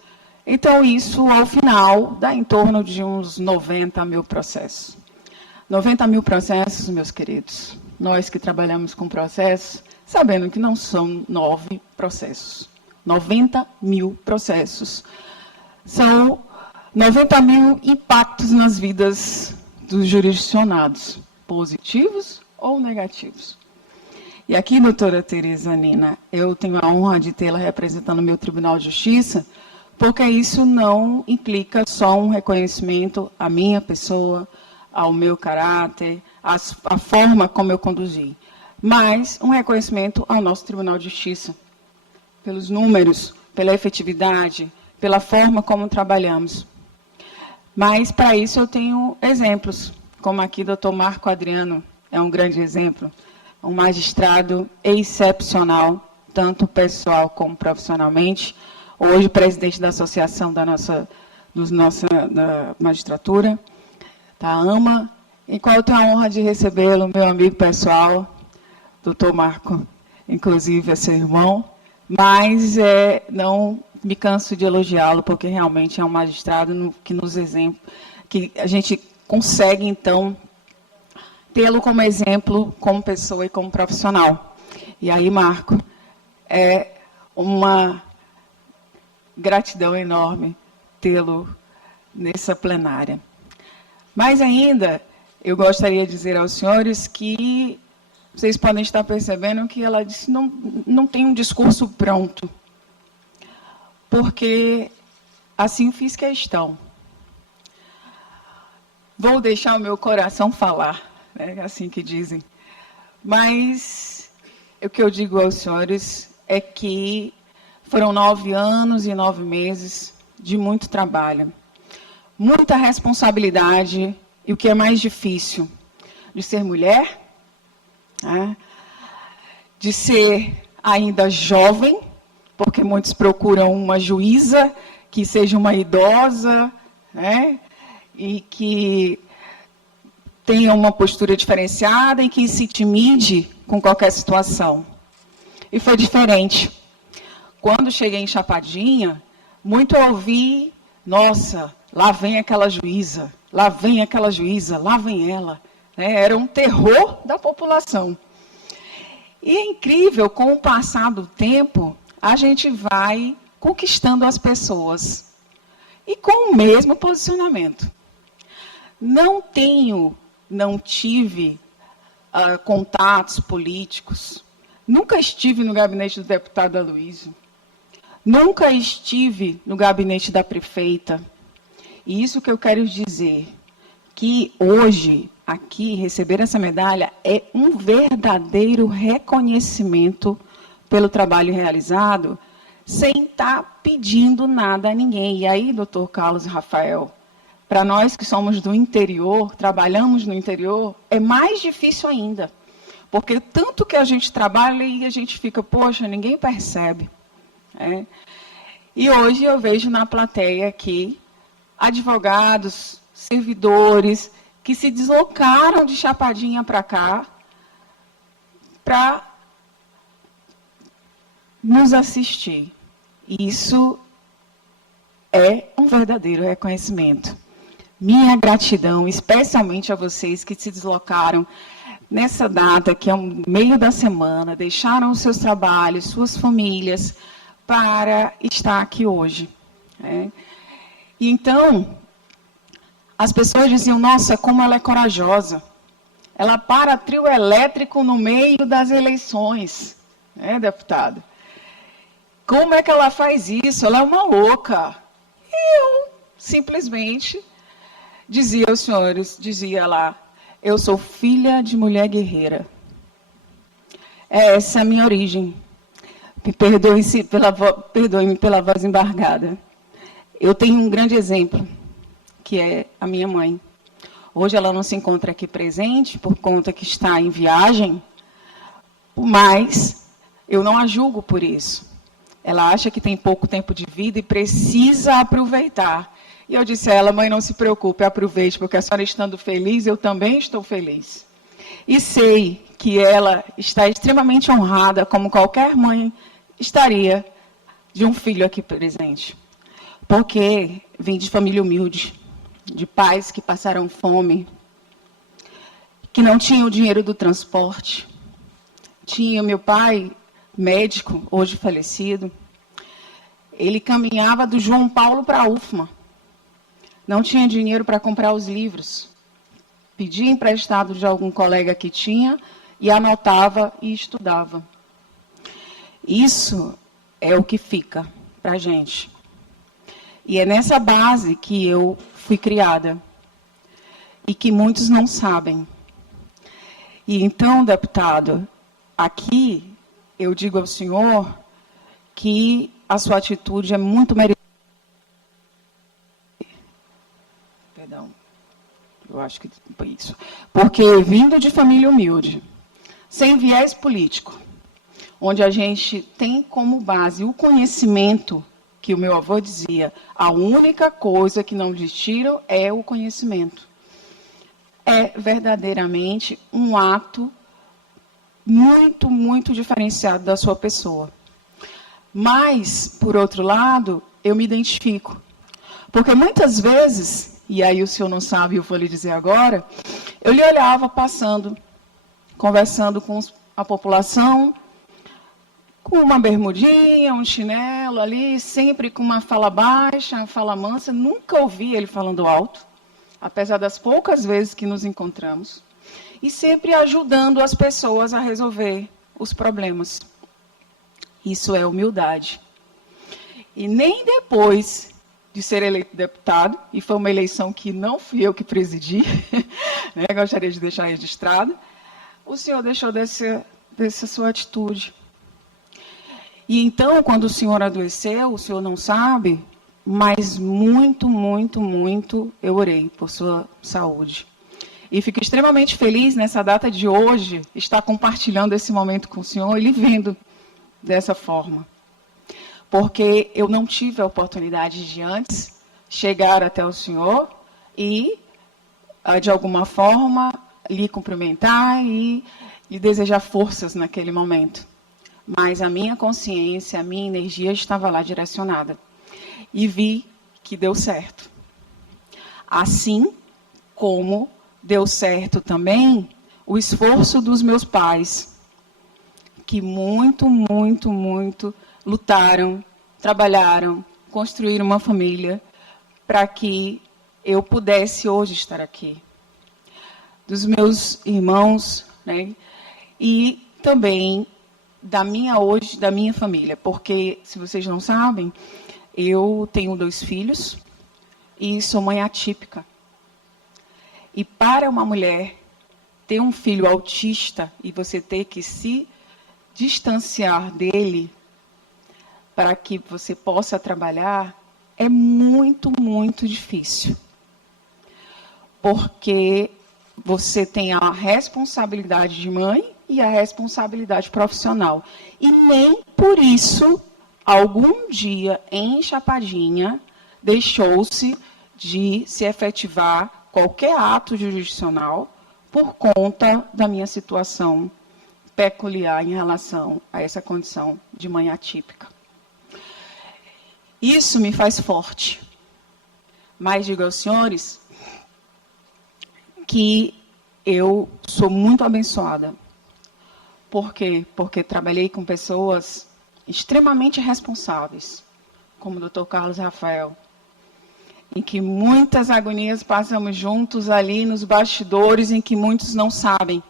Então, isso, ao final, dá em torno de uns 90 mil processos. 90 mil processos, meus queridos. Nós que trabalhamos com processos, sabendo que não são 9 processos. 90 mil processos. São 90 mil impactos nas vidas dos jurisdicionados, positivos ou negativos. E aqui, doutora Tereza Nina, eu tenho a honra de tê-la representando o meu Tribunal de Justiça, porque isso não implica só um reconhecimento à minha pessoa, ao meu caráter, à forma como eu conduzi, mas um reconhecimento ao nosso Tribunal de Justiça, pelos números, pela efetividade, pela forma como trabalhamos. Mas, para isso, eu tenho exemplos, como aqui o doutor Marco Adriano é um grande exemplo, um magistrado excepcional, tanto pessoal como profissionalmente, hoje presidente da associação da magistratura, da AMA, em qual eu tenho a honra de recebê-lo, meu amigo pessoal, doutor Marco, inclusive é seu irmão, mas não me canso de elogiá-lo, porque realmente é um magistrado que a gente consegue, então, tê-lo como exemplo, como pessoa e como profissional. E aí, Marco, é uma gratidão enorme tê-lo nessa plenária. Mas ainda, eu gostaria de dizer aos senhores que vocês podem estar percebendo que ela disse não tem um discurso pronto, porque assim fiz questão. Vou deixar o meu coração falar, é assim que dizem. Mas o que eu digo aos senhores é que foram 9 anos e 9 meses de muito trabalho, muita responsabilidade e o que é mais difícil, de ser mulher, né? De ser ainda jovem, porque muitos procuram uma juíza que seja uma idosa, né? E que tenha uma postura diferenciada e que se intimide com qualquer situação. E foi diferente. Quando cheguei em Chapadinha, muito eu ouvi, nossa, lá vem aquela juíza, lá vem aquela juíza, lá vem ela. Era um terror da população. E é incrível, com o passar do tempo, a gente vai conquistando as pessoas. E com o mesmo posicionamento. Não tive contatos políticos. Nunca estive no gabinete do deputado Aloysio. Nunca estive no gabinete da prefeita. E isso que eu quero dizer, que hoje, aqui, receber essa medalha é um verdadeiro reconhecimento pelo trabalho realizado, sem estar pedindo nada a ninguém. E aí, doutor Carlos e Rafael, para nós que somos do interior, trabalhamos no interior, é mais difícil ainda. Porque tanto que a gente trabalha e a gente fica, poxa, ninguém percebe. E hoje eu vejo na plateia aqui advogados, servidores, que se deslocaram de Chapadinha para cá para nos assistir. Isso é um verdadeiro reconhecimento. Minha gratidão, especialmente a vocês que se deslocaram nessa data, que é o meio da semana, deixaram os seus trabalhos, suas famílias, para estar aqui hoje. E então, as pessoas diziam, nossa, como ela é corajosa. Ela para trio elétrico no meio das eleições, deputado? Como é que ela faz isso? Ela é uma louca. E eu, simplesmente, dizia aos senhores, dizia lá, eu sou filha de mulher guerreira. Essa é a minha origem. Perdoe-me pela voz embargada. Eu tenho um grande exemplo, que é a minha mãe. Hoje ela não se encontra aqui presente, por conta que está em viagem, mas eu não a julgo por isso. Ela acha que tem pouco tempo de vida e precisa aproveitar. E eu disse a ela, mãe, não se preocupe, aproveite, porque a senhora estando feliz, eu também estou feliz. E sei que ela está extremamente honrada, como qualquer mãe estaria, de um filho aqui presente. Porque vim de família humilde, de pais que passaram fome, que não tinham o dinheiro do transporte. Tinha meu pai, médico, hoje falecido, ele caminhava do João Paulo para a UFMA. Não tinha dinheiro para comprar os livros. Pedia emprestado de algum colega que tinha e anotava e estudava. Isso é o que fica para a gente. E é nessa base que eu fui criada. E que muitos não sabem. E então, deputado, aqui eu digo ao senhor que a sua atitude é muito merecida. Perdão, eu acho que foi isso. Porque vindo de família humilde, sem viés político, onde a gente tem como base o conhecimento, que o meu avô dizia, a única coisa que não lhes tiram é o conhecimento. É verdadeiramente um ato muito, muito diferenciado da sua pessoa. Mas, por outro lado, eu me identifico. Porque muitas vezes, e aí o senhor não sabe, eu vou lhe dizer agora, eu lhe olhava passando, conversando com a população, com uma bermudinha, um chinelo ali, sempre com uma fala baixa, uma fala mansa, nunca ouvi ele falando alto, apesar das poucas vezes que nos encontramos. E sempre ajudando as pessoas a resolver os problemas. Isso é humildade. E nem depois de ser eleito deputado, e foi uma eleição que não fui eu que presidi, né, gostaria de deixar registrado, o senhor deixou dessa sua atitude. E então, quando o senhor adoeceu, o senhor não sabe, mas muito, muito, muito eu orei por sua saúde. E fico extremamente feliz nessa data de hoje, estar compartilhando esse momento com o senhor e lhe vendo dessa forma. Porque eu não tive a oportunidade de antes chegar até o senhor e, de alguma forma, lhe cumprimentar e lhe desejar forças naquele momento. Mas a minha consciência, a minha energia estava lá direcionada. E vi que deu certo. Assim como deu certo também o esforço dos meus pais, que muito, muito, muito lutaram, trabalharam, construíram uma família para que eu pudesse hoje estar aqui. Dos meus irmãos, né, e também da minha família, porque, se vocês não sabem, eu tenho 2 filhos e sou mãe atípica. E para uma mulher ter um filho autista e você ter que se distanciar dele para que você possa trabalhar, é muito, muito difícil. Porque você tem a responsabilidade de mãe e a responsabilidade profissional. E nem por isso, algum dia, em Chapadinha, deixou-se de se efetivar qualquer ato jurisdicional por conta da minha situação peculiar em relação a essa condição de mãe atípica. Isso me faz forte. Mas digo aos senhores que eu sou muito abençoada. Por quê? Porque trabalhei com pessoas extremamente responsáveis, como o Dr. Carlos Rafael, em que muitas agonias passamos juntos ali nos bastidores, em que muitos não sabem,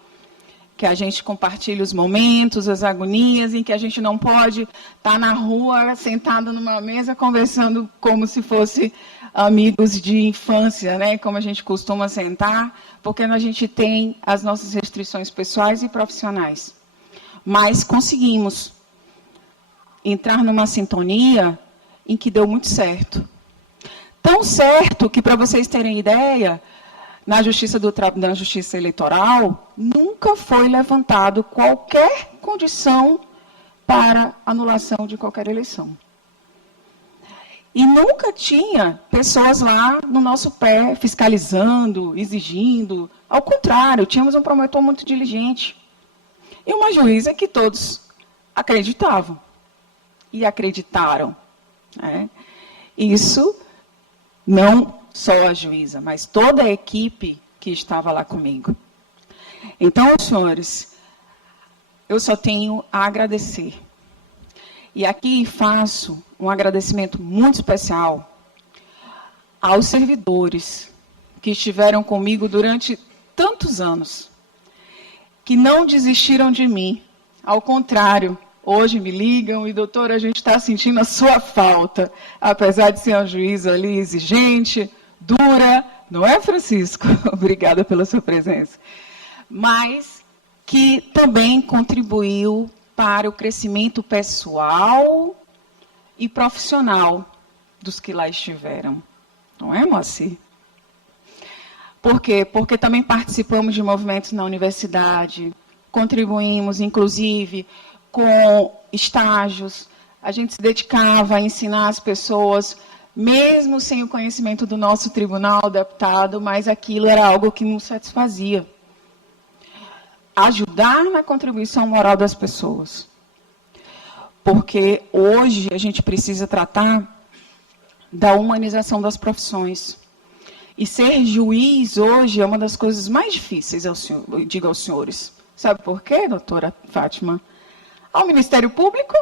que a gente compartilha os momentos, as agonias, em que a gente não pode estar na rua, sentado numa mesa, conversando como se fosse amigos de infância, né? Como a gente costuma sentar, porque a gente tem as nossas restrições pessoais e profissionais. Mas conseguimos entrar numa sintonia em que deu muito certo. Tão certo que, para vocês terem ideia, na Justiça Eleitoral, nunca foi levantado qualquer condição para anulação de qualquer eleição. E nunca tinha pessoas lá no nosso pé, fiscalizando, exigindo. Ao contrário, tínhamos um promotor muito diligente. E uma juíza que todos acreditavam. E acreditaram. Né? Isso, não só a juíza, mas toda a equipe que estava lá comigo. Então, senhores, eu só tenho a agradecer. E aqui faço um agradecimento muito especial aos servidores que estiveram comigo durante tantos anos, que não desistiram de mim. Ao contrário, hoje me ligam e, doutora, a gente está sentindo a sua falta, apesar de ser uma juíza ali exigente, dura, não é, Francisco? Obrigada pela sua presença. Mas que também contribuiu para o crescimento pessoal e profissional dos que lá estiveram. Não é, Moacir? Por quê? Porque também participamos de movimentos na universidade, contribuímos, inclusive, com estágios. A gente se dedicava a ensinar as pessoas, mesmo sem o conhecimento do nosso tribunal, deputado, mas aquilo era algo que nos satisfazia. Ajudar na contribuição moral das pessoas. Porque hoje a gente precisa tratar da humanização das profissões. E ser juiz hoje é uma das coisas mais difíceis, eu digo aos senhores. Sabe por quê, doutora Fátima? Ao Ministério Público,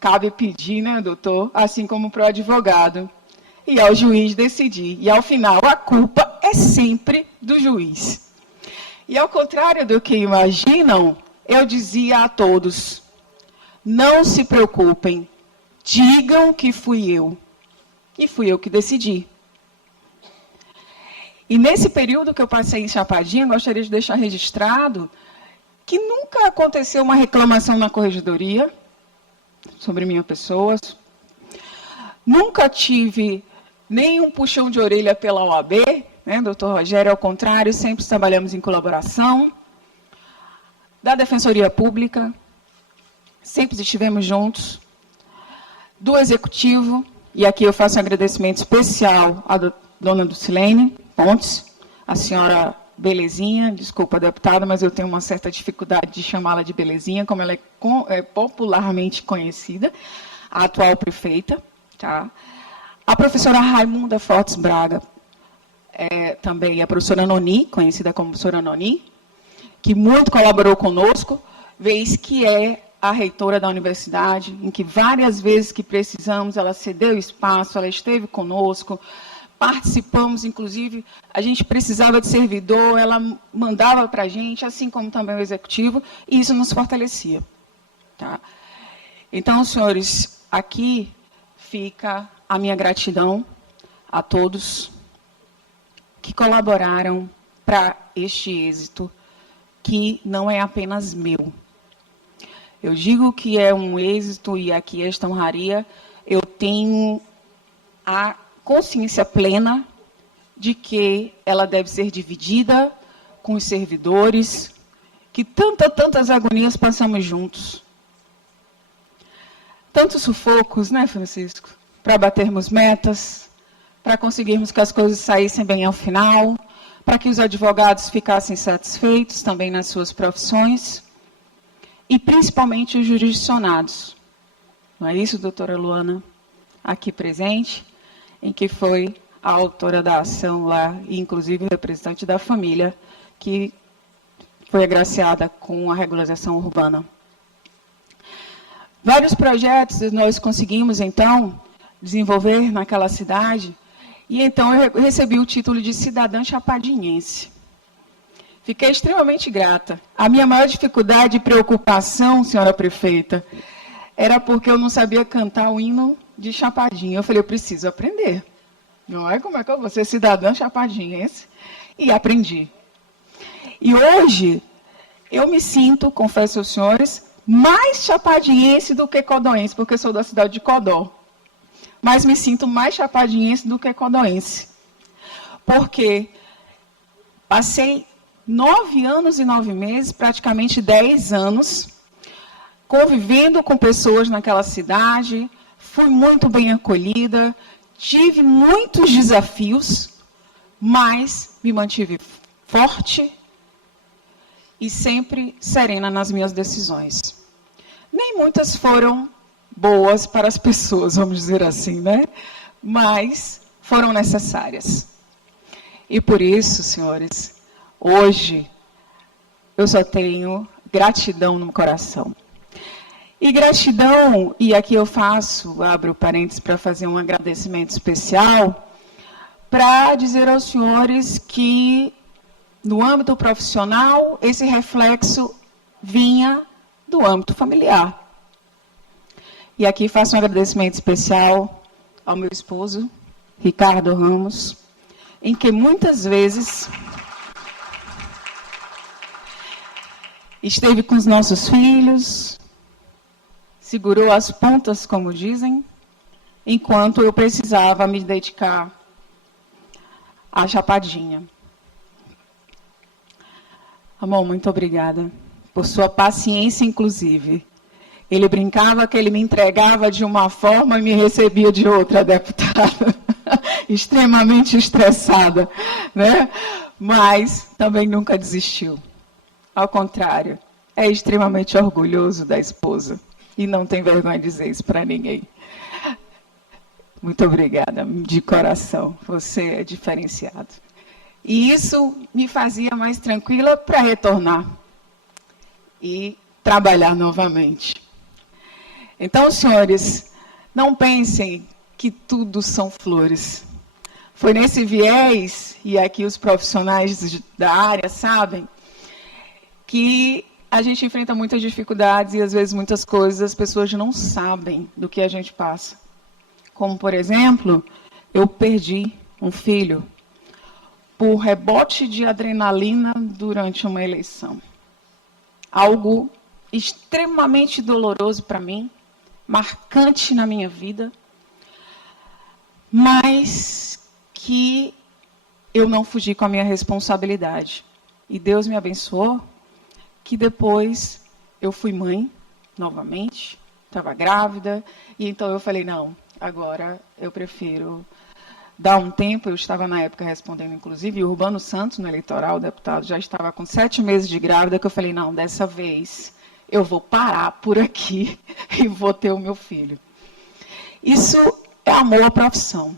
cabe pedir, né, doutor, assim como para o advogado. E ao juiz decidir. E, ao final, a culpa é sempre do juiz. E, ao contrário do que imaginam, eu dizia a todos, não se preocupem, digam que fui eu. E fui eu que decidi. E nesse período que eu passei em Chapadinha, gostaria de deixar registrado que nunca aconteceu uma reclamação na corregedoria sobre minha pessoa. Nunca tive nenhum puxão de orelha pela OAB, né, doutor Rogério, ao contrário, sempre trabalhamos em colaboração. Da Defensoria Pública, sempre estivemos juntos. Do Executivo, e aqui eu faço um agradecimento especial à dona Dulcilene Pontes, a senhora Belezinha, desculpa, deputada, mas eu tenho uma certa dificuldade de chamá-la de Belezinha, como ela é popularmente conhecida, a atual prefeita. Tá? A professora Raimunda Fortes Braga, também a professora Noni, conhecida como professora Noni, que muito colaborou conosco, vez que é a reitora da universidade, em que várias vezes que precisamos, ela cedeu espaço, ela esteve conosco, participamos, inclusive, a gente precisava de servidor, ela mandava para a gente, assim como também o executivo, e isso nos fortalecia. Tá? Então, senhores, aqui fica a minha gratidão a todos que colaboraram para este êxito, que não é apenas meu. Eu digo que é um êxito, e aqui esta honraria, eu tenho a consciência plena de que ela deve ser dividida com os servidores, que tantas agonias passamos juntos. Tantos sufocos, né, Francisco? Para batermos metas, para conseguirmos que as coisas saíssem bem ao final, para que os advogados ficassem satisfeitos também nas suas profissões, e principalmente os jurisdicionados. Não é isso, doutora Luana, aqui presente, em que foi a autora da ação lá, e inclusive o representante da família, que foi agraciada com a regularização urbana. Vários projetos nós conseguimos, então, desenvolver naquela cidade, e então eu recebi o título de cidadã chapadinhense. Fiquei extremamente grata. A minha maior dificuldade e preocupação, senhora prefeita, era porque eu não sabia cantar o hino de Chapadinha. Eu falei, eu preciso aprender. Não é como é que eu vou ser cidadã chapadinhense? E aprendi. E hoje, eu me sinto, confesso aos senhores, mais chapadinhense do que codoense, porque sou da cidade de Codó. Mas me sinto mais chapadinhense do que codoense. Porque Passei 9 anos e 9 meses, praticamente 10 anos, convivendo com pessoas naquela cidade, fui muito bem acolhida, tive muitos desafios, mas me mantive forte e sempre serena nas minhas decisões. Nem muitas foram boas para as pessoas, vamos dizer assim, né? Mas foram necessárias. E por isso, senhores, hoje eu só tenho gratidão no coração. E gratidão, e aqui eu abro parênteses para fazer um agradecimento especial, para dizer aos senhores que, no âmbito profissional, esse reflexo vinha do âmbito familiar. E aqui faço um agradecimento especial ao meu esposo, Ricardo Ramos, em que muitas vezes esteve com os nossos filhos, segurou as pontas, como dizem, enquanto eu precisava me dedicar à chapadinha. Amor, muito obrigada por sua paciência, inclusive. Ele brincava que ele me entregava de uma forma e me recebia de outra, deputada. Extremamente estressada, né? Mas também nunca desistiu. Ao contrário, é extremamente orgulhoso da esposa. E não tem vergonha de dizer isso para ninguém. Muito obrigada, de coração. Você é diferenciado. E isso me fazia mais tranquila para retornar e trabalhar novamente. Então, senhores, não pensem que tudo são flores. Foi nesse viés, e aqui os profissionais da área sabem, que a gente enfrenta muitas dificuldades e, às vezes, muitas coisas as pessoas não sabem do que a gente passa. Como, por exemplo, eu perdi um filho por rebote de adrenalina durante uma eleição. Algo extremamente doloroso para mim, marcante na minha vida, mas que eu não fugi com a minha responsabilidade. E Deus me abençoou, que depois eu fui mãe, novamente, estava grávida, e então eu falei, não, agora eu prefiro dar um tempo. Eu estava na época respondendo, inclusive, o Urbano Santos, no eleitoral, o deputado, já estava com 7 meses de grávida, que eu falei, não, dessa vez eu vou parar por aqui e vou ter o meu filho. Isso é amor à profissão.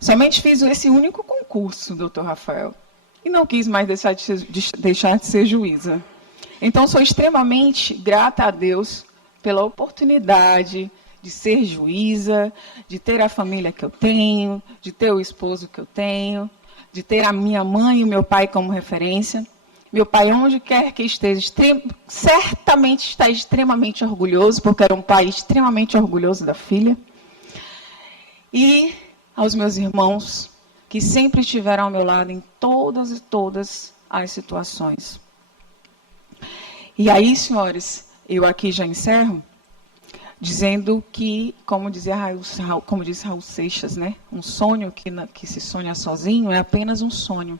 Somente fiz esse único concurso, doutor Rafael, e não quis mais deixar de ser juíza. Então, sou extremamente grata a Deus pela oportunidade de ser juíza, de ter a família que eu tenho, de ter o esposo que eu tenho, de ter a minha mãe e o meu pai como referência. Meu pai, onde quer que esteja, certamente está extremamente orgulhoso, porque era um pai extremamente orgulhoso da filha. E aos meus irmãos, que sempre estiveram ao meu lado em todas e todas as situações. E aí, senhores, eu aqui já encerro, dizendo que, como disse Raul Seixas, né, um sonho que se sonha sozinho é apenas um sonho.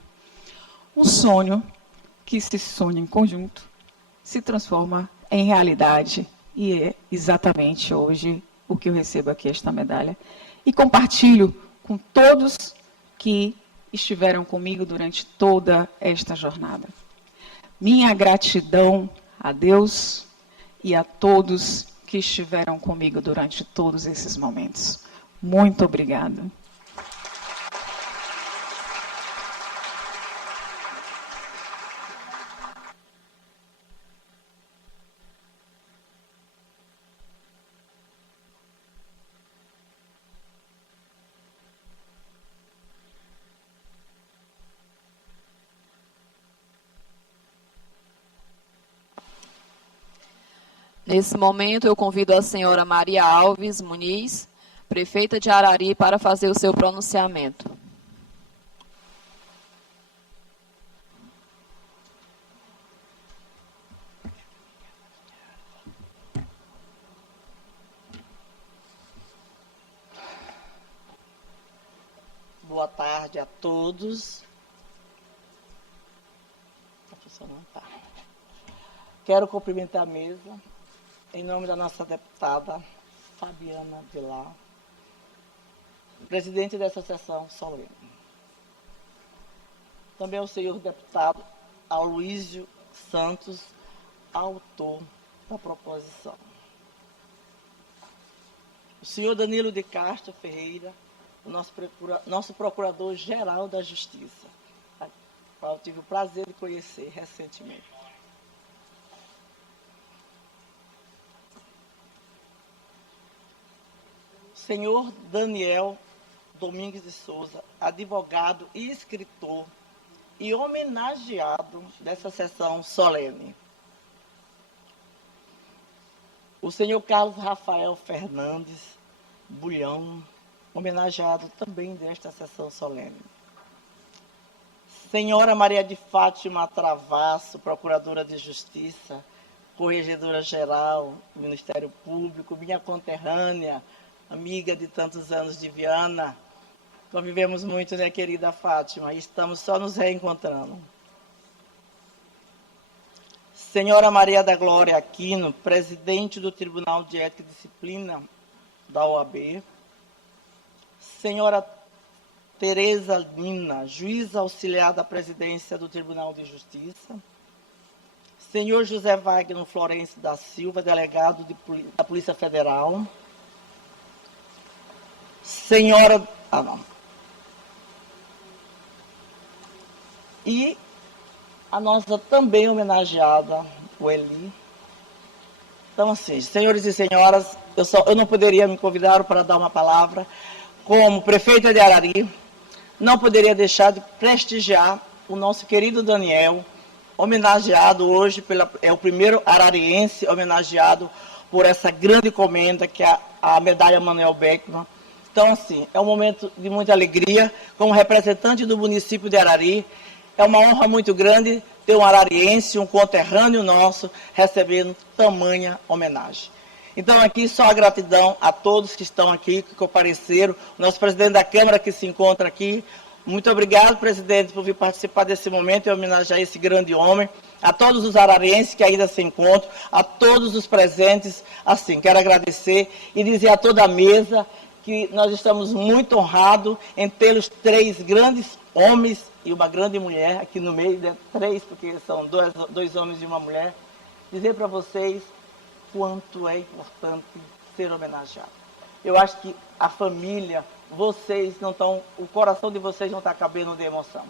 Um sonho que se sonha em conjunto se transforma em realidade. E é exatamente hoje o que eu recebo aqui, esta medalha. E compartilho com todos que estiveram comigo durante toda esta jornada. Minha gratidão a Deus e a todos que estiveram comigo durante todos esses momentos. Muito obrigada. Nesse momento, eu convido a senhora Maria Alves Muniz, prefeita de Arari, para fazer o seu pronunciamento. Boa tarde a todos. Quero cumprimentar a mesa, em nome da nossa deputada Fabiana Vilar, presidente dessa sessão solene. Também o senhor deputado Aloísio Santos, autor da proposição. O senhor Danilo de Castro Ferreira, o nosso procurador-geral da Justiça, a qual eu tive o prazer de conhecer recentemente. O senhor Daniel Domingues de Souza, advogado e escritor, e homenageado dessa sessão solene. O senhor Carlos Rafael Fernandes Bulhão, homenageado também desta sessão solene. Senhora Maria de Fátima Travasso, Procuradora de Justiça, Corregedora-Geral do Ministério Público, minha conterrânea, amiga de tantos anos de Viana. Convivemos muito, né, querida Fátima? E estamos só nos reencontrando. Senhora Maria da Glória Aquino, presidente do Tribunal de Ética e Disciplina da OAB. Senhora Tereza Lina, juíza auxiliar da presidência do Tribunal de Justiça. Senhor José Wagner Florencio da Silva, delegado da Polícia Federal. Senhora... E a nossa também homenageada, o Eli. Então, assim, senhores e senhoras, eu não poderia me convidar para dar uma palavra. Como prefeita de Arari, não poderia deixar de prestigiar o nosso querido Daniel, homenageado hoje, é o primeiro arariense homenageado por essa grande comenda, que é a medalha Manuel Beckmann. Então, assim, é um momento de muita alegria. Como representante do município de Arari, é uma honra muito grande ter um arariense, um conterrâneo nosso, recebendo tamanha homenagem. Então, aqui, só a gratidão a todos que estão aqui, que compareceram. O nosso presidente da Câmara, que se encontra aqui. Muito obrigado, presidente, por vir participar desse momento e homenagear esse grande homem. A todos os ararienses que ainda se encontram, a todos os presentes. Assim, quero agradecer e dizer a toda a mesa que nós estamos muito honrados em tê-los 3 grandes homens e uma grande mulher, aqui no meio, de 3, porque são 2 homens e uma mulher, dizer para vocês quanto é importante ser homenageado. Eu acho que a família, vocês não estão, o coração de vocês não está cabendo de emoção.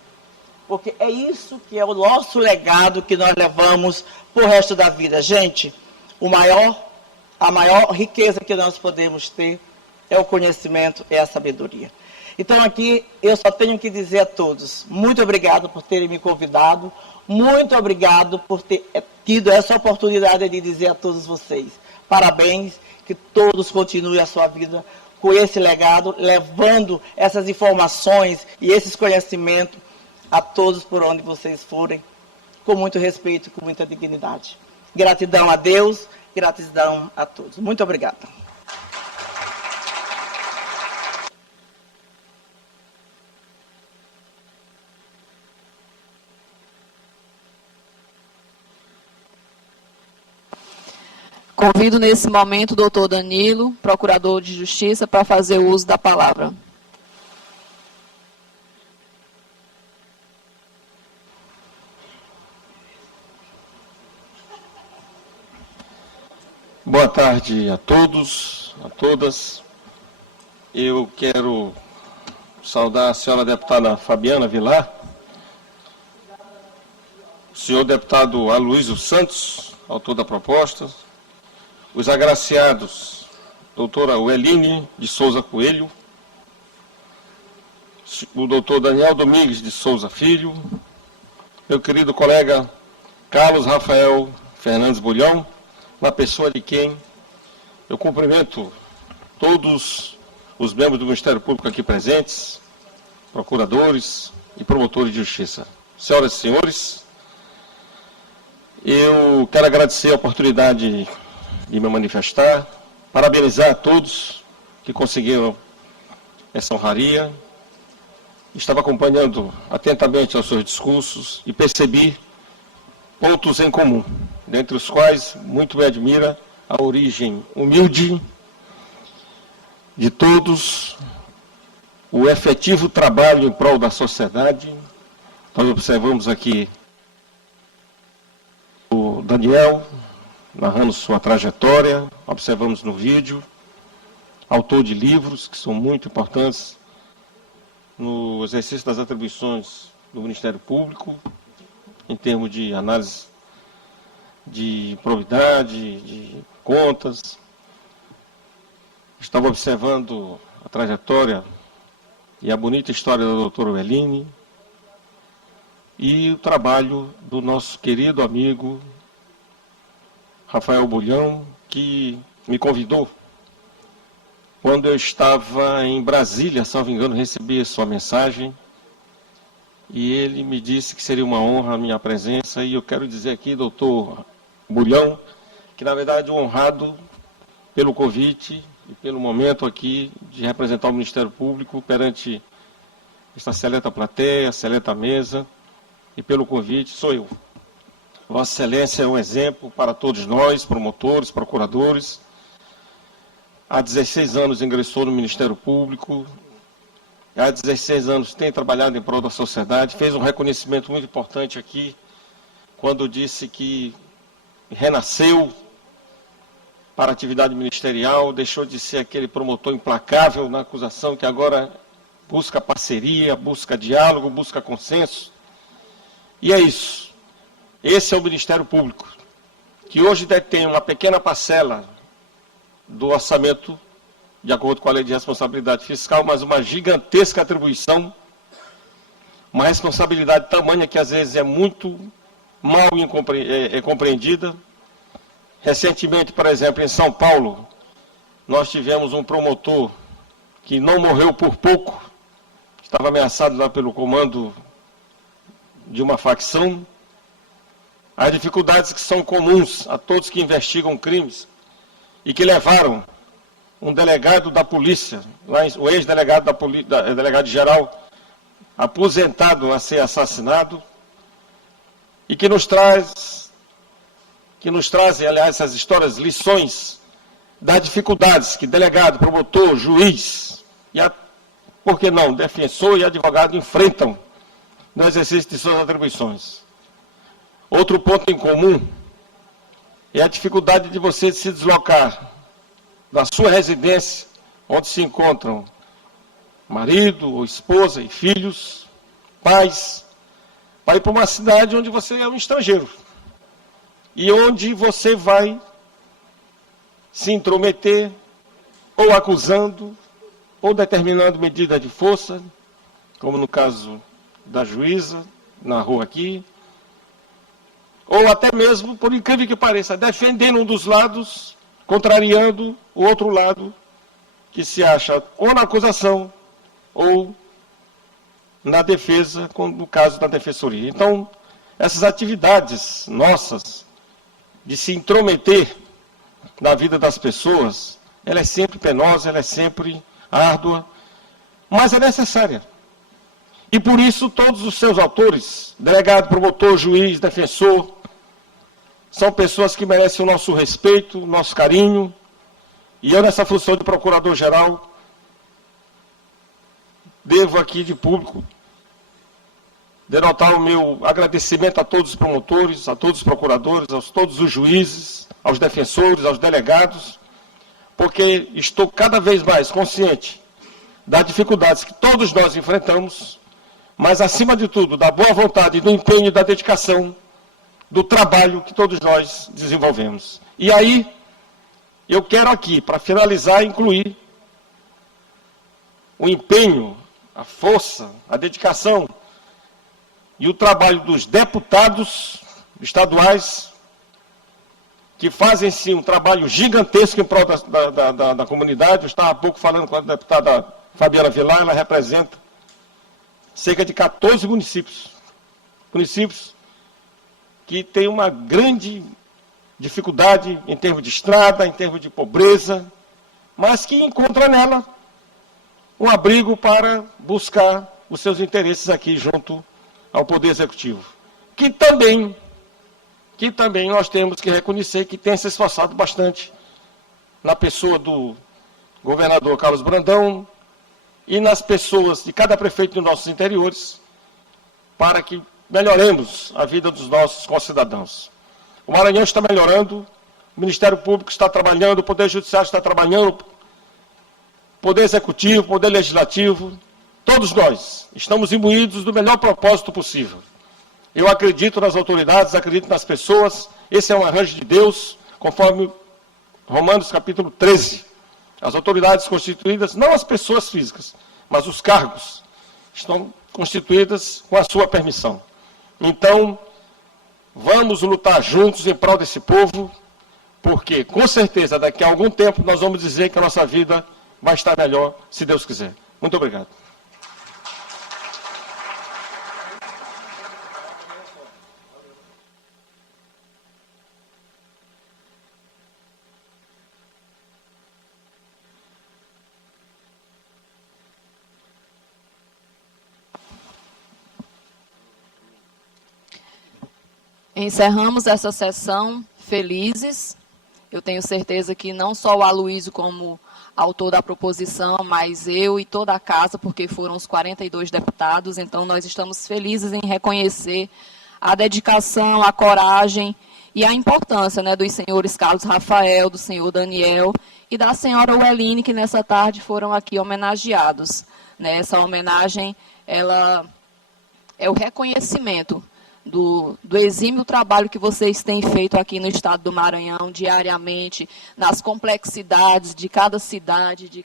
Porque é isso que é o nosso legado que nós levamos para o resto da vida. Gente, a maior riqueza que nós podemos ter é o conhecimento, é a sabedoria. Então, aqui, eu só tenho que dizer a todos, muito obrigado por terem me convidado, muito obrigado por ter tido essa oportunidade de dizer a todos vocês, parabéns, que todos continuem a sua vida com esse legado, levando essas informações e esses conhecimentos a todos por onde vocês forem, com muito respeito e com muita dignidade. Gratidão a Deus, gratidão a todos. Muito obrigada. Convido nesse momento o doutor Danilo, procurador de Justiça, para fazer o uso da palavra. Boa tarde a todos, a todas. Eu quero saudar a senhora deputada Fabiana Vilar, o senhor deputado Aloísio Santos, autor da proposta, os agraciados, doutora Weline de Souza Coelho, o doutor Daniel Domingues de Souza Filho, meu querido colega Carlos Rafael Fernandes Bulhão, na pessoa de quem eu cumprimento todos os membros do Ministério Público aqui presentes, procuradores e promotores de justiça. Senhoras e senhores, eu quero agradecer a oportunidade de me manifestar, parabenizar a todos que conseguiram essa honraria. Estava acompanhando atentamente os seus discursos e percebi pontos em comum. dentre os quais muito me admira a origem humilde de todos, o efetivo trabalho em prol da sociedade. Nós observamos aqui o Daniel, narrando sua trajetória, observamos no vídeo, autor de livros que são muito importantes no exercício das atribuições do Ministério Público, em termos de análise de probidade, de contas. Estava observando a trajetória e a bonita história da doutora Weline e o trabalho do nosso querido amigo Rafael Bulhão, que me convidou quando eu estava em Brasília, salvo engano, recebi a sua mensagem e ele me disse que seria uma honra a minha presença. E eu quero dizer aqui, doutor Bulhão, que na verdade honrado pelo convite e pelo momento aqui de representar o Ministério Público perante esta seleta plateia, seleta mesa, e pelo convite sou eu. Vossa Excelência é um exemplo para todos nós, promotores, procuradores. Há 16 anos ingressou no Ministério Público, há 16 anos tem trabalhado em prol da sociedade, fez um reconhecimento muito importante aqui, quando disse que renasceu para a atividade ministerial, deixou de ser aquele promotor implacável na acusação que agora busca parceria, busca diálogo, busca consenso. E é isso. Esse é o Ministério Público, que hoje detém uma pequena parcela do orçamento, de acordo com a Lei de Responsabilidade Fiscal, mas uma gigantesca atribuição, uma responsabilidade tamanha que às vezes é muito mal compreendida. Recentemente, por exemplo, em São Paulo, nós tivemos um promotor que não morreu por pouco, estava ameaçado lá pelo comando de uma facção. As dificuldades que são comuns a todos que investigam crimes e que levaram um delegado da polícia, o ex-delegado delegado-geral, aposentado, a ser assassinado, e que nos trazem, aliás, essas histórias, lições das dificuldades que delegado, promotor, juiz e, por que não, defensor e advogado enfrentam no exercício de suas atribuições. Outro ponto em comum é a dificuldade de você se deslocar da sua residência, onde se encontram marido, ou esposa e filhos, pais, para ir para uma cidade onde você é um estrangeiro e onde você vai se intrometer, ou acusando, ou determinando medida de força, como no caso da juíza, narrou aqui, ou até mesmo, por incrível que pareça, defendendo um dos lados, contrariando o outro lado, que se acha ou na acusação, ou na defesa, no caso da defensoria. Então, essas atividades nossas, de se intrometer na vida das pessoas, ela é sempre penosa, ela é sempre árdua, mas é necessária. E por isso todos os seus autores, delegado, promotor, juiz, defensor, são pessoas que merecem o nosso respeito, o nosso carinho. E eu, nessa função de procurador-geral, devo aqui de público denotar o meu agradecimento a todos os promotores, a todos os procuradores, a todos os juízes, aos defensores, aos delegados, porque estou cada vez mais consciente das dificuldades que todos nós enfrentamos, mas, acima de tudo, da boa vontade, do empenho e da dedicação, do trabalho que todos nós desenvolvemos. E aí, eu quero aqui, para finalizar, incluir o empenho, a força, a dedicação e o trabalho dos deputados estaduais, que fazem, sim, um trabalho gigantesco em prol da comunidade. Eu estava há pouco falando com a deputada Fabiana Vilar, ela representa cerca de 14 municípios que têm uma grande dificuldade em termos de estrada, em termos de pobreza, mas que encontra nela um abrigo para buscar os seus interesses aqui junto ao Poder Executivo, que também que também nós temos que reconhecer que tem se esforçado bastante na pessoa do governador Carlos Brandão e nas pessoas de cada prefeito dos nossos interiores, para que melhoremos a vida dos nossos concidadãos. O Maranhão está melhorando, o Ministério Público está trabalhando, o Poder Judiciário está trabalhando, o Poder Executivo, o Poder Legislativo, todos nós estamos imbuídos do melhor propósito possível. Eu acredito nas autoridades, acredito nas pessoas, esse é um arranjo de Deus, conforme Romanos capítulo 13. As autoridades constituídas, não as pessoas físicas, mas os cargos, estão constituídas com a sua permissão. Então, vamos lutar juntos em prol desse povo, porque, com certeza, daqui a algum tempo, nós vamos dizer que a nossa vida vai estar melhor, se Deus quiser. Muito obrigado. Encerramos essa sessão felizes. Eu tenho certeza que não só o Aloysio como autor da proposição, mas eu e toda a casa, porque foram os 42 deputados, então nós estamos felizes em reconhecer a dedicação, a coragem e a importância, né, dos senhores Carlos Rafael, do senhor Daniel e da senhora Weline, que nessa tarde foram aqui homenageados. Né? Essa homenagem, ela é o reconhecimento do exímio trabalho que vocês têm feito aqui no estado do Maranhão, diariamente, nas complexidades de cada cidade, de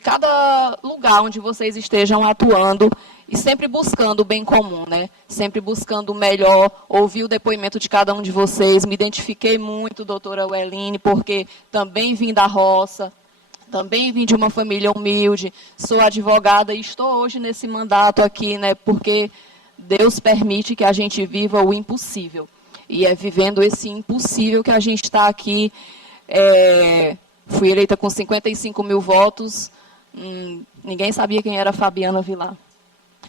cada lugar onde vocês estejam atuando, e sempre buscando o bem comum, né? Sempre buscando o melhor, ouvir o depoimento de cada um de vocês. Me identifiquei muito, doutora Weline, porque também vim da roça, também vim de uma família humilde, sou advogada e estou hoje nesse mandato aqui, né? Porque Deus permite que a gente viva o impossível. E é vivendo esse impossível que a gente está aqui. Fui eleita com 55 mil votos. Ninguém sabia quem era Fabiana Vilar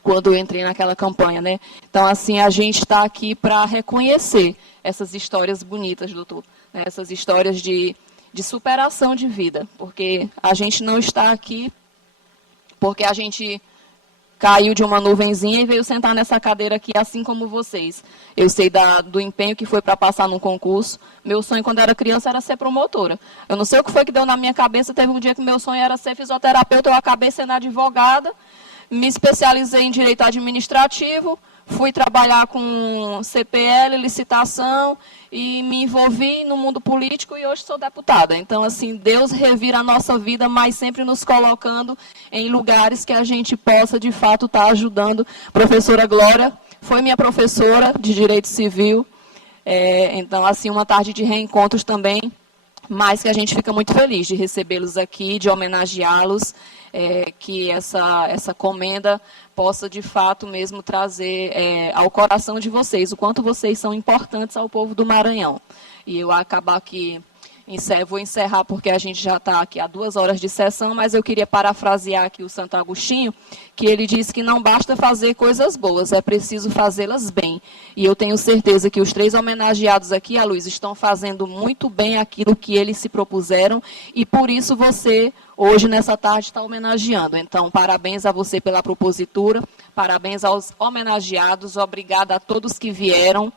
quando eu entrei naquela campanha, né? Então, assim, a gente está aqui para reconhecer essas histórias bonitas, doutor. Né? Essas histórias de superação de vida. Porque a gente não está aqui porque a gente caiu de uma nuvenzinha e veio sentar nessa cadeira aqui, assim como vocês. Eu sei do empenho que foi para passar num concurso. Meu sonho, quando era criança, era ser promotora. Eu não sei o que foi que deu na minha cabeça. Teve um dia que meu sonho era ser fisioterapeuta, eu acabei sendo advogada, me especializei em direito administrativo, fui trabalhar com CPL, licitação, e me envolvi no mundo político e hoje sou deputada. Então, assim, Deus revira a nossa vida, mas sempre nos colocando em lugares que a gente possa, de fato, estar ajudando. Professora Glória foi minha professora de Direito Civil. Então, assim, uma tarde de reencontros também, mas que a gente fica muito feliz de recebê-los aqui, de homenageá-los, que essa comenda possa, de fato, mesmo trazer ao coração de vocês o quanto vocês são importantes ao povo do Maranhão. E eu acabar aqui, vou encerrar porque a gente já está aqui há 2 horas de sessão, mas eu queria parafrasear aqui o Santo Agostinho, que ele diz que não basta fazer coisas boas, é preciso fazê-las bem. E eu tenho certeza que os 3 homenageados aqui, a Luz, estão fazendo muito bem aquilo que eles se propuseram, e por isso você, hoje, nessa tarde, está homenageando. Então, parabéns a você pela propositura, parabéns aos homenageados, obrigada a todos que vieram,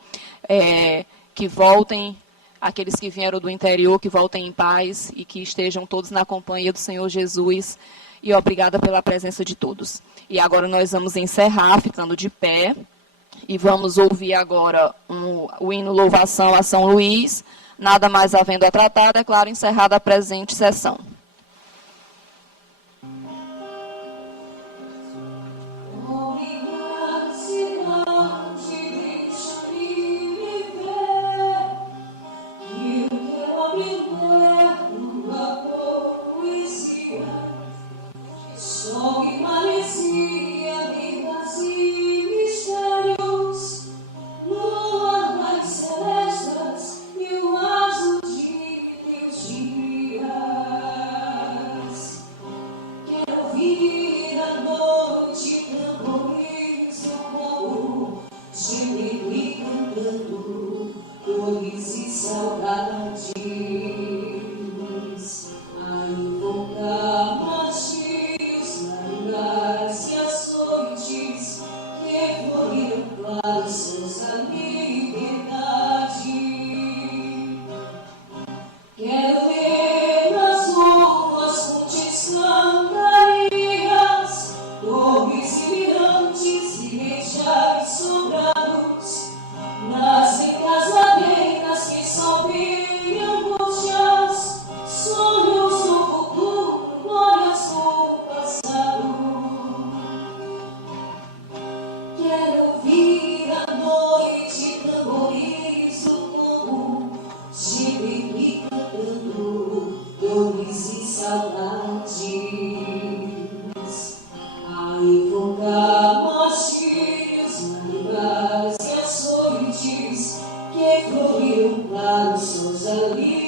que voltem, aqueles que vieram do interior, que voltem em paz e que estejam todos na companhia do Senhor Jesus. E obrigada pela presença de todos. E agora nós vamos encerrar, ficando de pé, e vamos ouvir agora o hino Louvação a São Luís. Nada mais havendo a tratar, declaro encerrada a presente sessão. E o azul de teus dias. saudades, a invocar martírios, madrugadas e açoites que floriram claros seus a liberdade. Quero ver nas ruas fontes cantarias, torres e mirantes, igrejas sobrados, nas lentas ladeiras que sobem angústias, sonhos do futuro, glórias do passado. Quero ouvir à noite tambores do campo, gibri cantando dores e saudades, a invocar martírios, madrugadas e açoites que floriram claros sons ali.